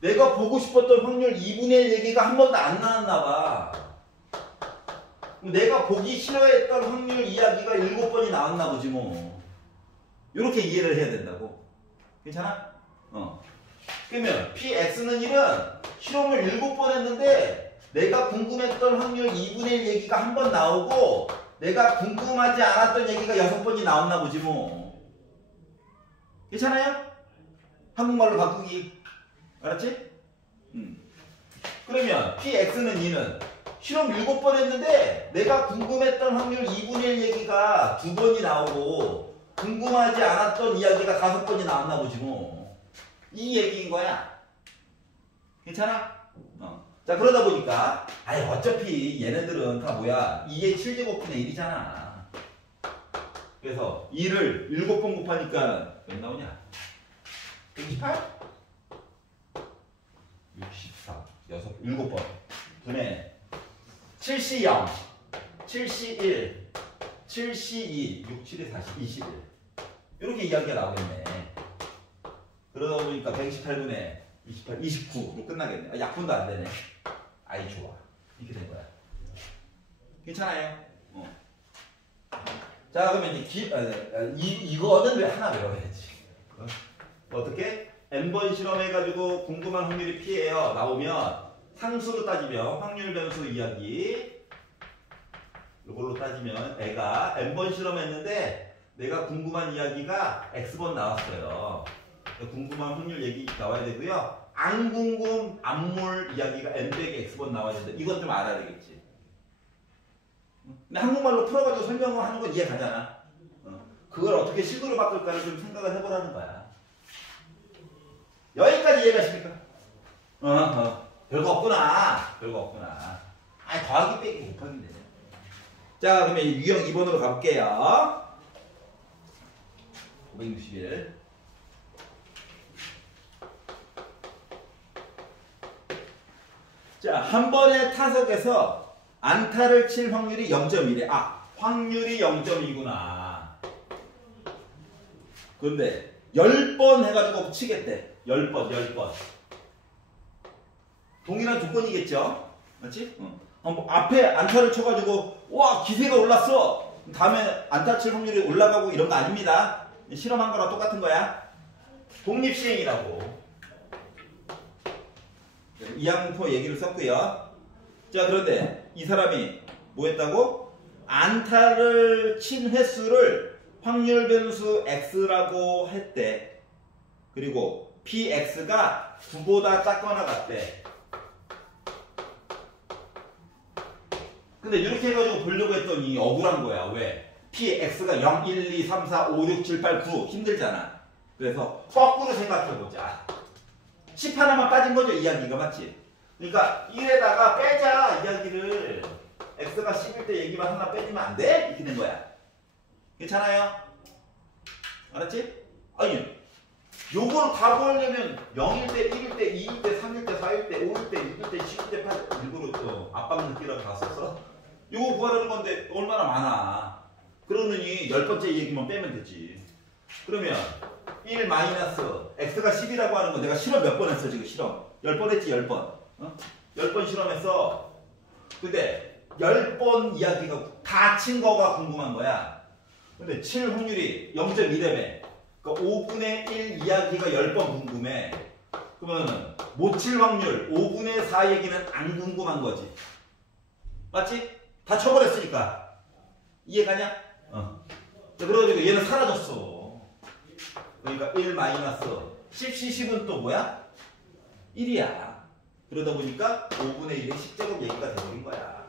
내가 보고 싶었던 확률 2분의 1 얘기가 한 번도 안 나왔나 봐. 내가 보기 싫어했던 확률 이야기가 7번이 나왔나 보지 뭐. 이렇게 이해를 해야 된다고. 괜찮아? 그러면 px는 1은 실험을 7번 했는데 내가 궁금했던 확률 2분의 1 얘기가 한 번 나오고 내가 궁금하지 않았던 얘기가 6번이 나왔나 보지 뭐. 괜찮아요? 한국말로 바꾸기. 알았지? 그러면 px는 2는 실험 7번 했는데 내가 궁금했던 확률 2분의 1 얘기가 2번이 나오고 궁금하지 않았던 이야기가 5번이 나왔나 보지 뭐. 이 얘기인 거야. 괜찮아? 자 그러다 보니까 아니 어차피 얘네들은 다 뭐야 2의 7제곱분의 1이잖아. 그래서 2를 7번 곱하니까 몇 나오냐? 128? 64, 7번. 분의 7C 0, 7C 1, 7C 2, 6, 7에 40, 21. 이렇게 이야기가 나오겠네. 그러다 보니까 128분의 28, 29로 끝나겠네. 아, 약분도 안 되네. 아이 좋아. 이렇게 된 거야. 괜찮아요? 자, 그러면 이제 이거는 왜 하나 외워야지. 어떻게? n번 실험해가지고 궁금한 확률이 P예요. 나오면 상수로 따지면 확률 변수 이야기. 이걸로 따지면 애가 n번 실험했는데 내가 궁금한 이야기가 x번 나왔어요. 궁금한 확률 얘기 나와야 되고요. 안 궁금, 안 물 이야기가 n 빼기 x번 나와야 되는데 이건 좀 알아야 되겠지. 근데 한국말로 풀어가지고 설명을 하는 건 이해 가잖아. 그걸 어떻게 식으로 바꿀까를 좀 생각을 해보라는 거야. 여기까지 이해가십니까? 별거 없구나. 별거 없구나. 아니, 더하기 빼기 곱하기 되네. 자, 그러면 유형 2번으로 가볼게요. 561. 자, 한 번의 타석에서 안타를 칠 확률이 0.1에. 아, 확률이 0.2구나. 그런데 10번 해가지고 치겠대. 10번. 동일한 조건이겠죠? 맞지? 앞에 안타를 쳐가지고 와, 기세가 올랐어. 다음에 안타 칠 확률이 올라가고 이런 거 아닙니다. 실험한 거랑 똑같은 거야. 독립시행이라고. 이항포 얘기를 썼고요. 자, 그런데 이 사람이 뭐 했다고? 안타를 친 횟수를 확률 변수 x라고 했대. 그리고 px가 9보다 작거나 같대. 근데 이렇게 해가지고 보려고 했더니 억울한 거야. 왜? px가 0, 1, 2, 3, 4, 5, 6, 7, 8, 9 힘들잖아. 그래서 거꾸로 생각해보자. 10 하나만 빠진 거죠, 이야기가. 맞지? 그러니까 1에다가 빼자, 이야기를. x가 10일 때 얘기만 하나 빼주면 안 돼? 이렇게 된 거야. 괜찮아요? 알았지? 아니, 요걸 다 보려면 0일 때, 1일 때, 2일 때, 3일 때, 4일 때, 5일 때, 6일 때, 10일 때, 8일 일부러 압박 느끼라고 갔었어. 요거 구하려는 건데 얼마나 많아. 그러느니 10번째 얘기만 빼면 되지. 그러면 1 마이너스 x가 10이라고 하는 거 내가 실험 몇 번 했어 지금 실험? 10번 했지 10번. 10번 실험했어. 근데 10번 이야기가 다 친 거가 궁금한 거야. 근데 7 확률이 0.2래매. 그러니까 5분의 1 이야기가 10번 궁금해. 그러면 못 칠 확률 5분의 4 얘기는 안 궁금한 거지. 맞지? 다 쳐버렸으니까. 이해가냐? 그래가지고 얘는 사라졌어. 그러니까 1 마이너스 10C10은 또 뭐야? 1이야. 그러다 보니까 5분의 1의 10제곱 얘기가 돼버린 거야.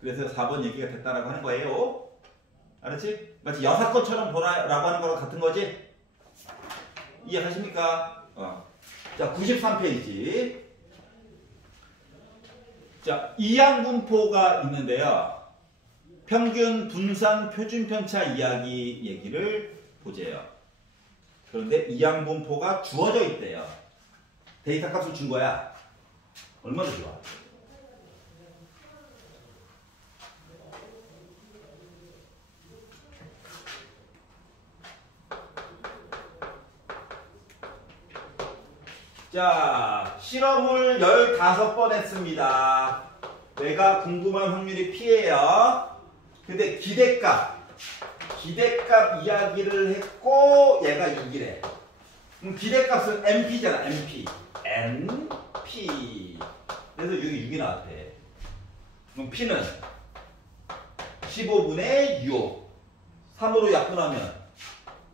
그래서 4번 얘기가 됐다라고 하는 거예요. 알았지? 마치 여사건처럼 보라라고 하는 거랑 같은 거지? 이해하십니까? 자, 93페이지. 자, 이항분포가 있는데요. 평균, 분산, 표준 편차 이야기 얘기를 보재요. 그런데 이항분포가 주어져 있대요. 데이터 값을 준 거야. 얼마나 좋아. 자, 실험을 15번 했습니다. 내가 궁금한 확률이 P예요. 근데 기대값 이야기를 했고 얘가 2기래. 그럼 기대값은 NP잖아. NP. 그래서 여기 6이 나왔대. 그럼 P는 15분의 6. 3으로 약분하면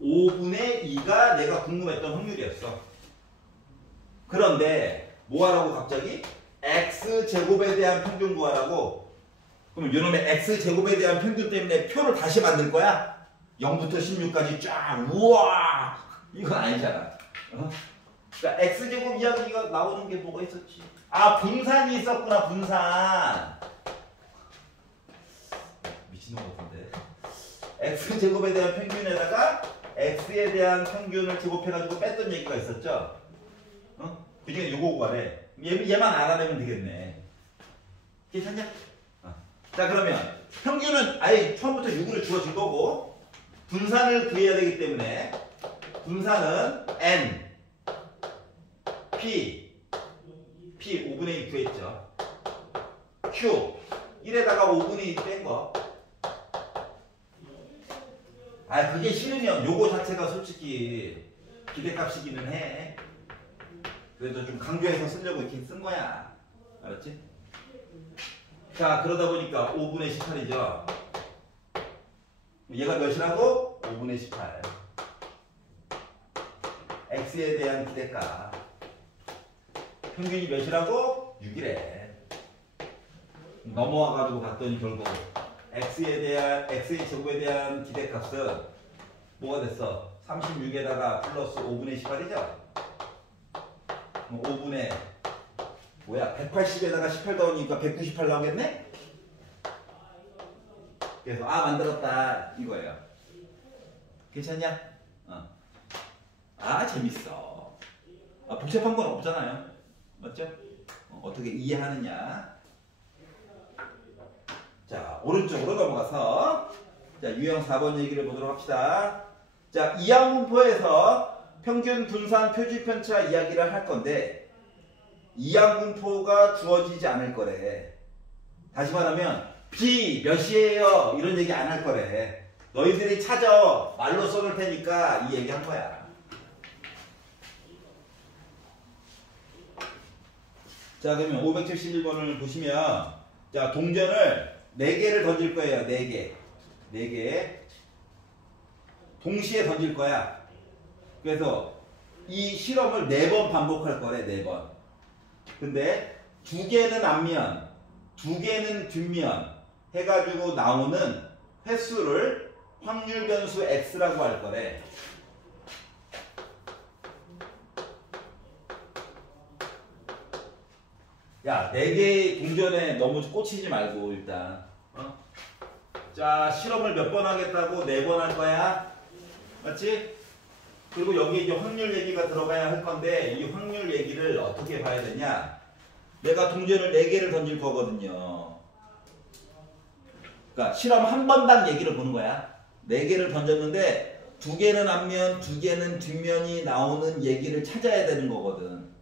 5분의 2가 내가 궁금했던 확률이었어. 그런데 뭐하라고 갑자기? x제곱에 대한 평균 구하라고? 그럼 요놈의 x제곱에 대한 평균 때문에 표를 다시 만들 거야? 0부터 16까지 쫙. 우와! 이건 아니잖아. 그러니까 x제곱 이야기가 나오는 게 뭐가 있었지? 아, 분산이 있었구나. 분산. 미친놈 같은데. x제곱에 대한 평균에다가 x에 대한 평균을 제곱해가지고 뺐던 얘기가 있었죠? 그 중에 요거 구하래. 얘만 알아내면 되겠네. 괜찮냐? 자, 그러면 평균은 아예 처음부터 6으로 주어진 거고 분산을 구해야 되기 때문에 분사는 N, P 5분의 2 구했죠. Q 1에다가 5분의 2 뺀 거. 아, 그게 싫으면 요거 자체가 솔직히 기대값이기는 해. 그래도 좀 강조해서 쓰려고 이렇게 쓴 거야. 알았지? 자, 그러다 보니까 5분의 18이죠. 얘가 몇이라고? 5분의 18. x에 대한 기대값. 평균이 몇이라고? 6이래. 넘어와가지고 봤더니 결국 x의 제곱에 대한 기대값은 뭐가 됐어? 36에다가 플러스 5분의 18이죠? 5분의 뭐야? 180에다가 18 더하니까 198 나오겠네? 그래서 만들었다 이거예요. 괜찮냐? 재밌어. 복잡한 건 없잖아요. 맞죠? 어떻게 이해하느냐? 자, 오른쪽으로 넘어가서 자, 유형 4번 얘기를 보도록 합시다. 자, 이항분포에서 평균 분산 표준 편차 이야기를 할 건데 이항분포가 주어지지 않을 거래. 다시 말하면 B 몇이에요? 이런 얘기 안 할 거래. 너희들이 찾아. 말로 써놓을 테니까 이 얘기 한 거야. 자, 그러면 571번을 보시면 자, 동전을 4개를 던질 거예요. 4개. 4개. 동시에 던질 거야. 그래서 이 실험을 4번 반복할 거래. 4번. 근데 2개는 앞면, 2개는 뒷면 해가지고 나오는 횟수를 확률 변수 x라고 할 거래. 야, 4개의 동전에 너무 꽂히지 말고 일단 자, 실험을 몇 번 하겠다고? 4번 할 거야. 맞지? 그리고 여기 이제 확률 얘기가 들어가야 할 건데 이 확률 얘기를 어떻게 봐야 되냐? 내가 동전을 4개를 던질 거거든요. 그러니까 실험 한 번당 얘기를 보는 거야. 4개를 던졌는데 2개는 앞면, 2개는 뒷면이 나오는 얘기를 찾아야 되는 거거든.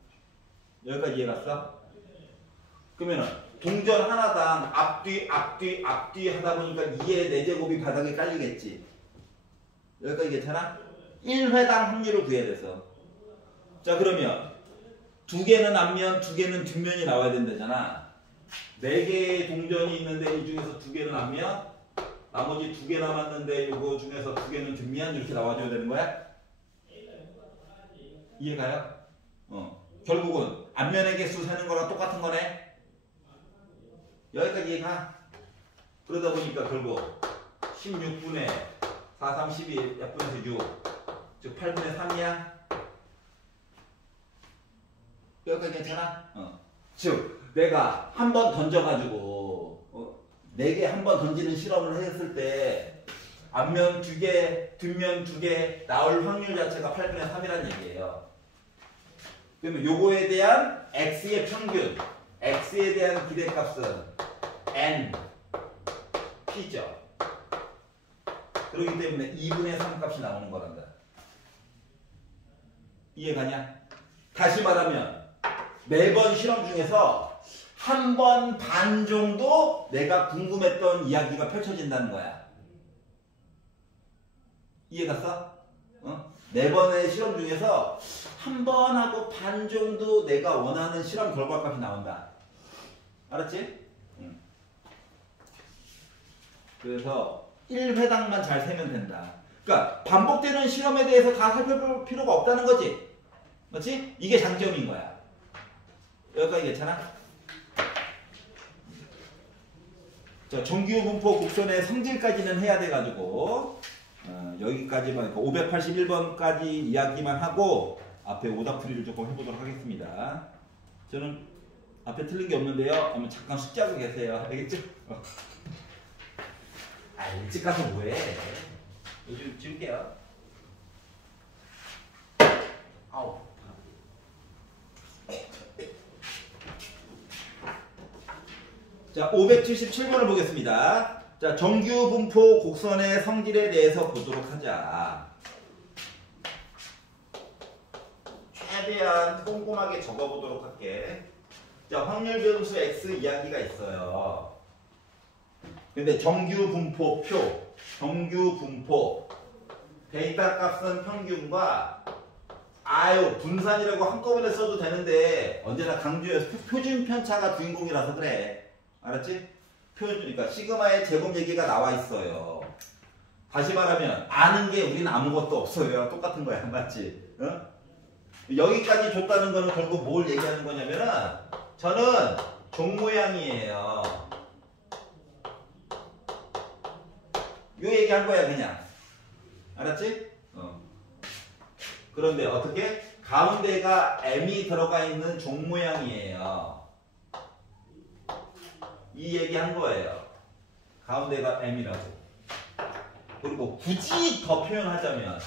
여기까지 이해 갔어? 그러면은 동전 하나당 앞뒤 하다 보니까 2의 4제곱이 바닥에 깔리겠지. 여기까지 괜찮아? 1회당 확률을 구해야 돼서. 자, 그러면 2개는 앞면, 2개는 뒷면이 나와야 된다잖아. 4개의 동전이 있는데 이 중에서 2개는 앞면, 나머지 2개 남았는데 이거 중에서 2개는 뒷면 이렇게 나와줘야 되는 거야? 이해가요? 결국은 앞면의 개수 세는 거랑 똑같은 거네. 여기까지 이해가? 그러다 보니까 결국 16분의 4, 3, 12, 약분해서 6, 즉 8분의 3이야. 여기까지 괜찮아? 즉 내가 한 번 던져가지고 4개 한 번 던지는 실험을 했을 때 앞면 2개, 뒷면 2개 나올 확률 자체가 8분의 3이라는 얘기예요. 그러면 요거에 대한 x의 평균, x에 대한 기대값은 n, p죠. 그렇기 때문에 2분의 3 값이 나오는 거란다. 이해가냐? 다시 말하면 매번 실험 중에서 한 번 반 정도 내가 궁금했던 이야기가 펼쳐진다는 거야. 이해갔어? 4번의 실험 중에서 한 번 하고 반 정도 내가 원하는 실험 결과값이 나온다. 알았지? 그래서 1회당만 잘 세면 된다. 그러니까 반복되는 실험에 대해서 다 살펴볼 필요가 없다는 거지. 맞지? 이게 장점인 거야. 여기까지 괜찮아? 자, 정규 분포 곡선의 성질까지는 해야 돼가지고 여기까지만 581번까지 이야기만 하고 앞에 오답풀이를 조금 해보도록 하겠습니다. 저는 앞에 틀린 게 없는데요. 한번 잠깐 숙제하고 계세요. 알겠죠? 일찍 가서 뭐해? 요즘 지울게요. 아우. 자, 577번을 보겠습니다. 자, 정규 분포 곡선의 성질에 대해서 보도록 하자. 최대한 꼼꼼하게 적어보도록 할게. 자, 확률 변수 x 이야기가 있어요. 근데 정규 분포 표, 정규 분포, 데이터 값은 평균과 분산이라고 한꺼번에 써도 되는데 언제나 강조해서 표준 편차가 주인공이라서 그래. 알았지? 그러니까 시그마의 제곱 얘기가 나와 있어요. 다시 말하면 아는 게 우린 아무것도 없어요. 똑같은 거야. 맞지? 어? 여기까지 줬다는 거는 결국 뭘 얘기하는 거냐면은 저는 종 모양이에요. 요 얘기한 거야 그냥. 알았지? 그런데 어떻게? 가운데가 m이 들어가 있는 종 모양이에요. 이 얘기한 거예요. 가운데가 m이라고. 그리고 굳이 더 표현하자면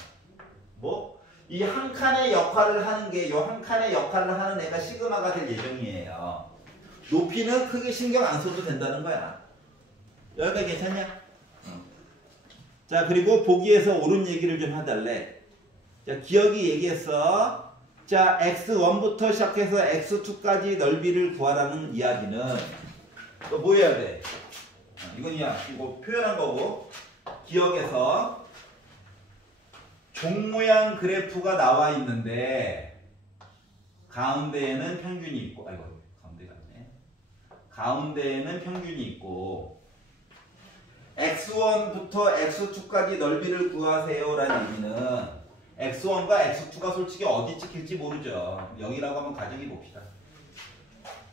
뭐? 이 한 칸의 역할을 하는 게 요 한 칸의 역할을 하는 애가 시그마가 될 예정이에요. 높이는 크게 신경 안 써도 된다는 거야. 여기까지 괜찮냐? 자, 그리고 보기에서 옳은 얘기를 좀 해달래. 자, 기억이 얘기했어. 자, x1부터 시작해서 x2까지 넓이를 구하라는 이야기는 또 뭐 해야 돼? 이건 그냥 이거 표현한 거고, 기억에서 종 모양 그래프가 나와 있는데 가운데에는 평균이 있고, 아이고 가운데가 아니네. 가운데에는 평균이 있고 x1부터 x2까지 넓이를 구하세요라는 의미는 x1과 x2가 솔직히 어디 찍힐지 모르죠. 0이라고 한번 가정해 봅시다.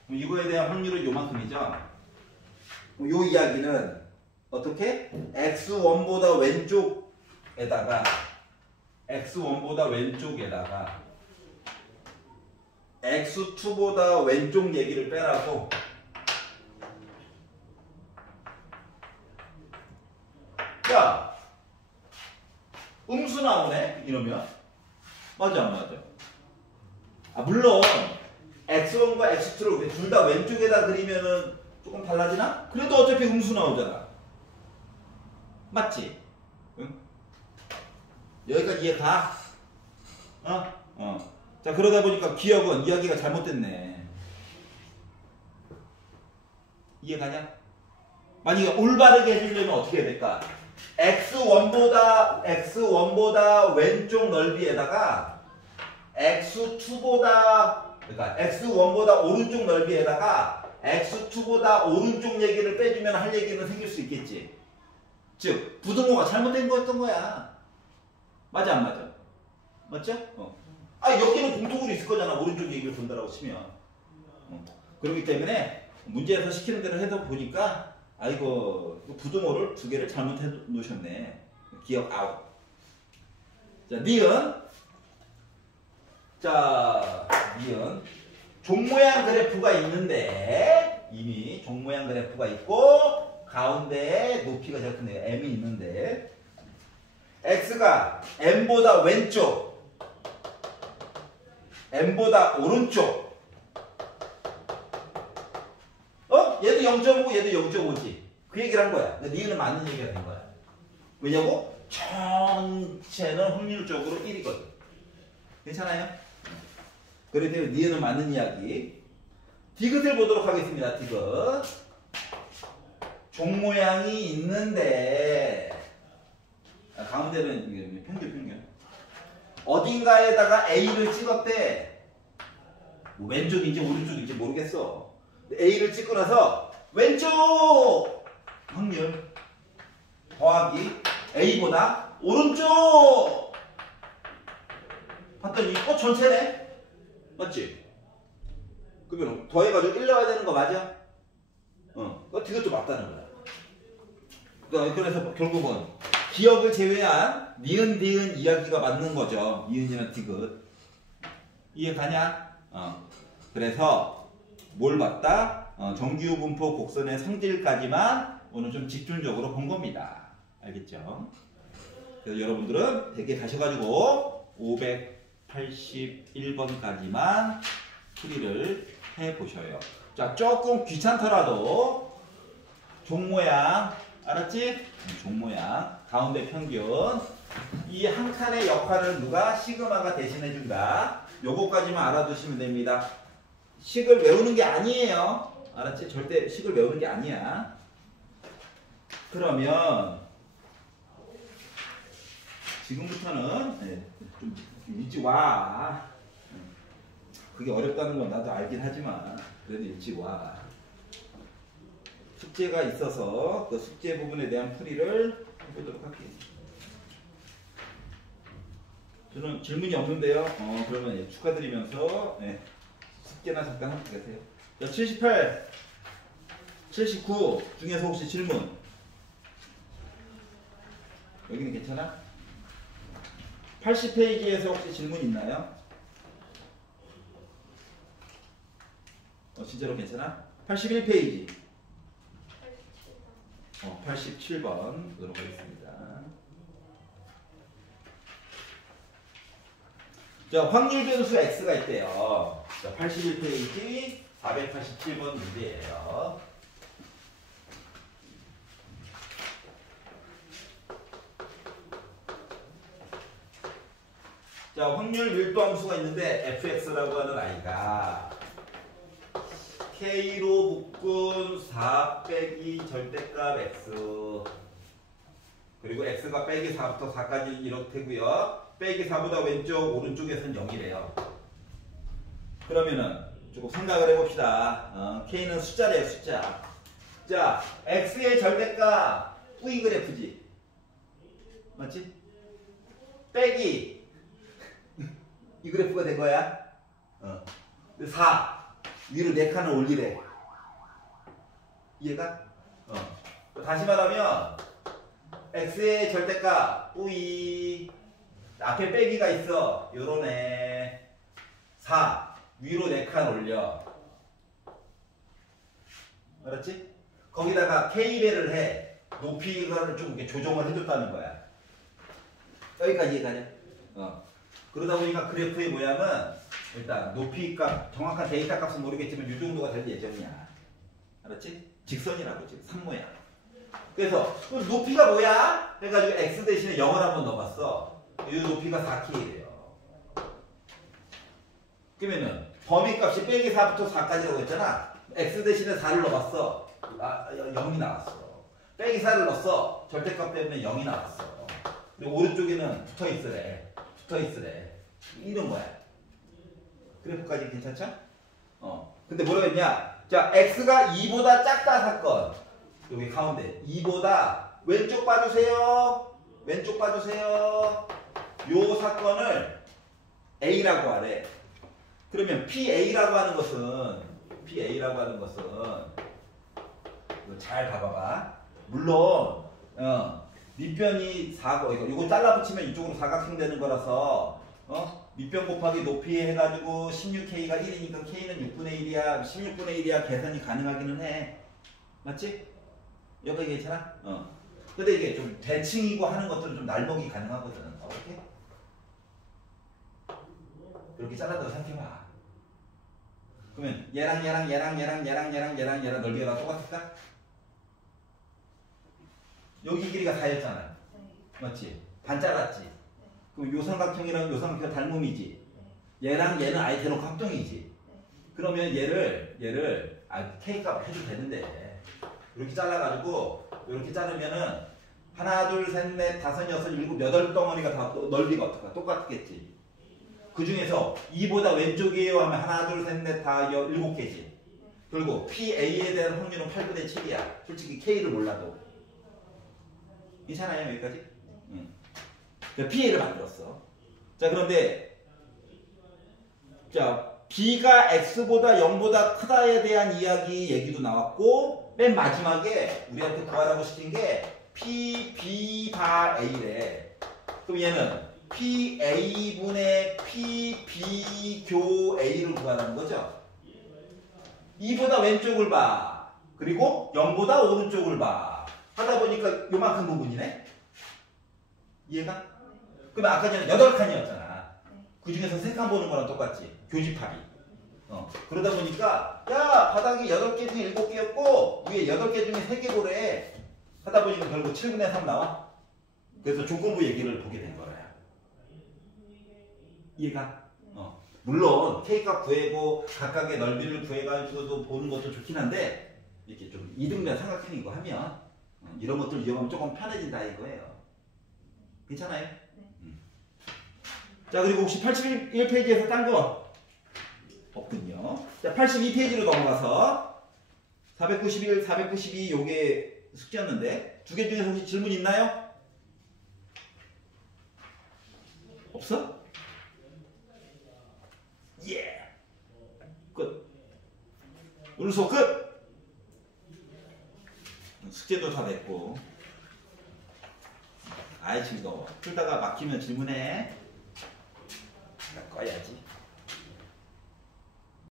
이거에 대한 확률은 요만큼이죠. 요 이야기는 어떻게? x1보다 왼쪽에다가 x2보다 왼쪽 얘기를 빼라고. 야, 음수 나오네? 이러면 맞아 안 맞아? 물론 x1과 x2를 둘 다 왼쪽에다 그리면은 조금 달라지나? 그래도 어차피 음수 나오잖아. 맞지? 응? 여기까지 이해가? 자, 그러다 보니까 기억은 이야기가 잘못됐네. 이해가냐? 만약에 올바르게 해주려면 어떻게 해야 될까? x1보다 왼쪽 넓이에다가 그러니까 x1보다 오른쪽 넓이에다가 x2보다 오른쪽 얘기를 빼주면 할 얘기는 생길 수 있겠지. 즉 부등호가 잘못된 거였던 거야. 맞아 안 맞아? 맞죠? 여기는 공통으로 있을 거잖아. 오른쪽 얘기를 본다라고 치면. 그렇기 때문에 문제에서 시키는 대로 해서 보니까 아이고 부등호를 두 개를 잘못해 놓으셨네. 기억 아웃. 자, 니은. 자, 니은. 종 모양 그래프가 있는데 이미 종 모양 그래프가 있고 가운데에 높이가 적혀있네요. m이 있는데 x가 m보다 왼쪽, m보다 오른쪽. 얘도 0.5, 얘도 0.5지. 그 얘기를 한 거야. 니은은 맞는 얘기가 된 거야. 왜냐고? 전체는 확률적으로 1이거든. 괜찮아요? 그래서 니은은 맞는 이야기. 디귿을 보도록 하겠습니다. 디귿. 종 모양이 있는데 가운데는 평균. 어딘가에다가 A를 찍었대. 뭐 왼쪽인지 오른쪽인지 모르겠어. A를 찍고 나서 왼쪽 확률 더하기 A보다 오른쪽 봤더니 전체네. 맞지? 그러면 더해가지고 1 넣어야 되는 거 맞아? 디귿도 맞다는 거야. 그래서 결국은 기억을 제외한 니은 디귿 이야기가 맞는 거죠. 니은이랑 디귿. 이해가냐? 그래서 뭘 봤다? 정규 분포 곡선의 성질까지만 오늘 좀 집중적으로 본 겁니다. 알겠죠? 그래서 여러분들은 댁에 가셔가지고 581번까지만 풀이를 해보셔요. 자, 조금 귀찮더라도 종 모양 알았지? 종 모양 가운데 평균 이 한 칸의 역할을 누가 시그마가 대신해 준다. 요거까지만 알아두시면 됩니다. 식을 외우는 게 아니에요. 알았지? 절대 식을 외우는 게 아니야. 그러면 지금부터는 좀 일찍 와. 그게 어렵다는 건 나도 알긴 하지만 그래도 일찍 와. 숙제가 있어서 그 숙제 부분에 대한 풀이를 해보도록 할게요. 저는 질문이 없는데요. 그러면 축하드리면서 숙제나 잠깐 하고 계세요. 자, 78, 79 중에서 혹시 질문? 여기는 괜찮아? 80페이지에서 혹시 질문 있나요? 진짜로 괜찮아? 81페이지. 87번 보도록 하겠습니다. 자, 확률 변수 x가 있대요. 자, 81페이지 487번 문제예요. 자, 확률 밀도 함수가 있는데 fx라고 하는 아이가 K로 묶은 4 빼기 절대값 X 그리고 X가 빼기 4부터 4까지 이렇대고요. 빼기 4보다 왼쪽 오른쪽에서는 0이래요. 그러면은 조금 생각을 해봅시다. K는 숫자래요, 숫자. 자, X의 절대값 V 그래프지. 맞지? 빼기 이 그래프가 된 거야. 4 위로 4칸을 올리래. 이해가? 다시 말하면 x의 절대값 V 앞에 빼기가 있어. 요런 애 4 위로 4칸 올려. 알았지? 거기다가 K배를 해. 높이를 좀 이렇게 조정을 해줬다는 거야. 여기까지 이해가냐? 그러다 보니까 그래프의 모양은 일단 높이값, 정확한 데이터 값은 모르겠지만 이 정도가 될 예정이야. 알았지? 직선이라고 지금 산 모양. 그래서 높이가 뭐야? 해가지고 x 대신에 0을 한번 넣어봤어. 이 높이가 4k래요. 그러면은 범위값이 빼기 4부터 4까지라고 했잖아. x 대신에 4를 넣어봤어. 0이 나왔어. 빼기 4를 넣었어. 절대값 때문에 0이 나왔어. 그리고 오른쪽에는 붙어있으래. 이런 거야. 그래프까지 괜찮죠? 근데 뭐라고 했냐? 자, x가 2보다 작다 사건. 여기 가운데 2보다 왼쪽 봐주세요. 요 사건을 A라고 하래. 그러면 PA라고 하는 것은 이거 잘 봐봐봐. 물론 밑변이 4고 이거 잘라 붙이면 이쪽으로 사각형 되는 거라서 밑변 곱하기 높이 해가지고 16K가 1이니까 K는 6분의 1이야. 16분의 1이야. 계산이 가능하기는 해. 맞지? 여기 괜찮아? 근데 이게 좀 대칭이고 하는 것들은 좀 날먹이 가능하거든. 이렇게? 이렇게 잘라서 생각해봐. 그러면 얘랑 넓이가 똑같을까? 여기 길이가 4였잖아. 맞지? 반 잘랐지? 그럼 요 삼각형이랑 요 삼각형 닮음이지. 얘랑 얘는 아예 대놓고 합동이지. 그러면 얘를 K값 해도 되는데 이렇게 잘라가지고 이렇게 자르면은 하나 둘셋넷 다섯 여섯 일곱 여덟 덩어리가 다 넓이가 어떨까? 똑같겠지. 그 중에서 2보다 왼쪽이에요 하면 하나 둘셋넷 다 7개지. 그리고 PA에 대한 확률은 8분의 7이야. 솔직히 K를 몰라도. 괜찮아요 여기까지? PA를 만들었어. 자, 그런데 자, B가 X보다 0보다 크다에 대한 얘기도 나왔고 맨 마지막에 우리한테 구하라고 시킨 게 PB 바 A래. 그럼 얘는 PA분의 PB 교 A를 구하라는 거죠. 2보다 왼쪽을 봐. 그리고 0보다 오른쪽을 봐. 하다 보니까 요만큼 부분이네. 이해가? 그러면 아까 전에 8칸이었잖아. 그 중에서 3칸 보는 거랑 똑같지. 교집합이. 그러다 보니까 야 바닥이 8개 중에 7개였고 위에 8개 중에 3개 보래. 하다 보니까 결국 7분의 3 나와. 그래서 조건부 얘기를 보게 된 거야. 이해가? 물론 K값 구해고 각각의 넓이를 구해가지고도 보는 것도 좋긴 한데 이렇게 좀 이등변 삼각형이고 하면 이런 것들 이용하면 조금 편해진다 이거예요. 괜찮아요? 네. 자, 그리고 혹시 81페이지에서 딴 거 없군요. 자, 82페이지로 넘어가서 491, 492 요게 숙제였는데 두 개 중에서 혹시 질문 있나요? 없어? 예! 끝. 오늘 수업 끝! 숙제도 다 됐고. 아이 즐거워. 풀다가 막히면 질문해. 꺼야지.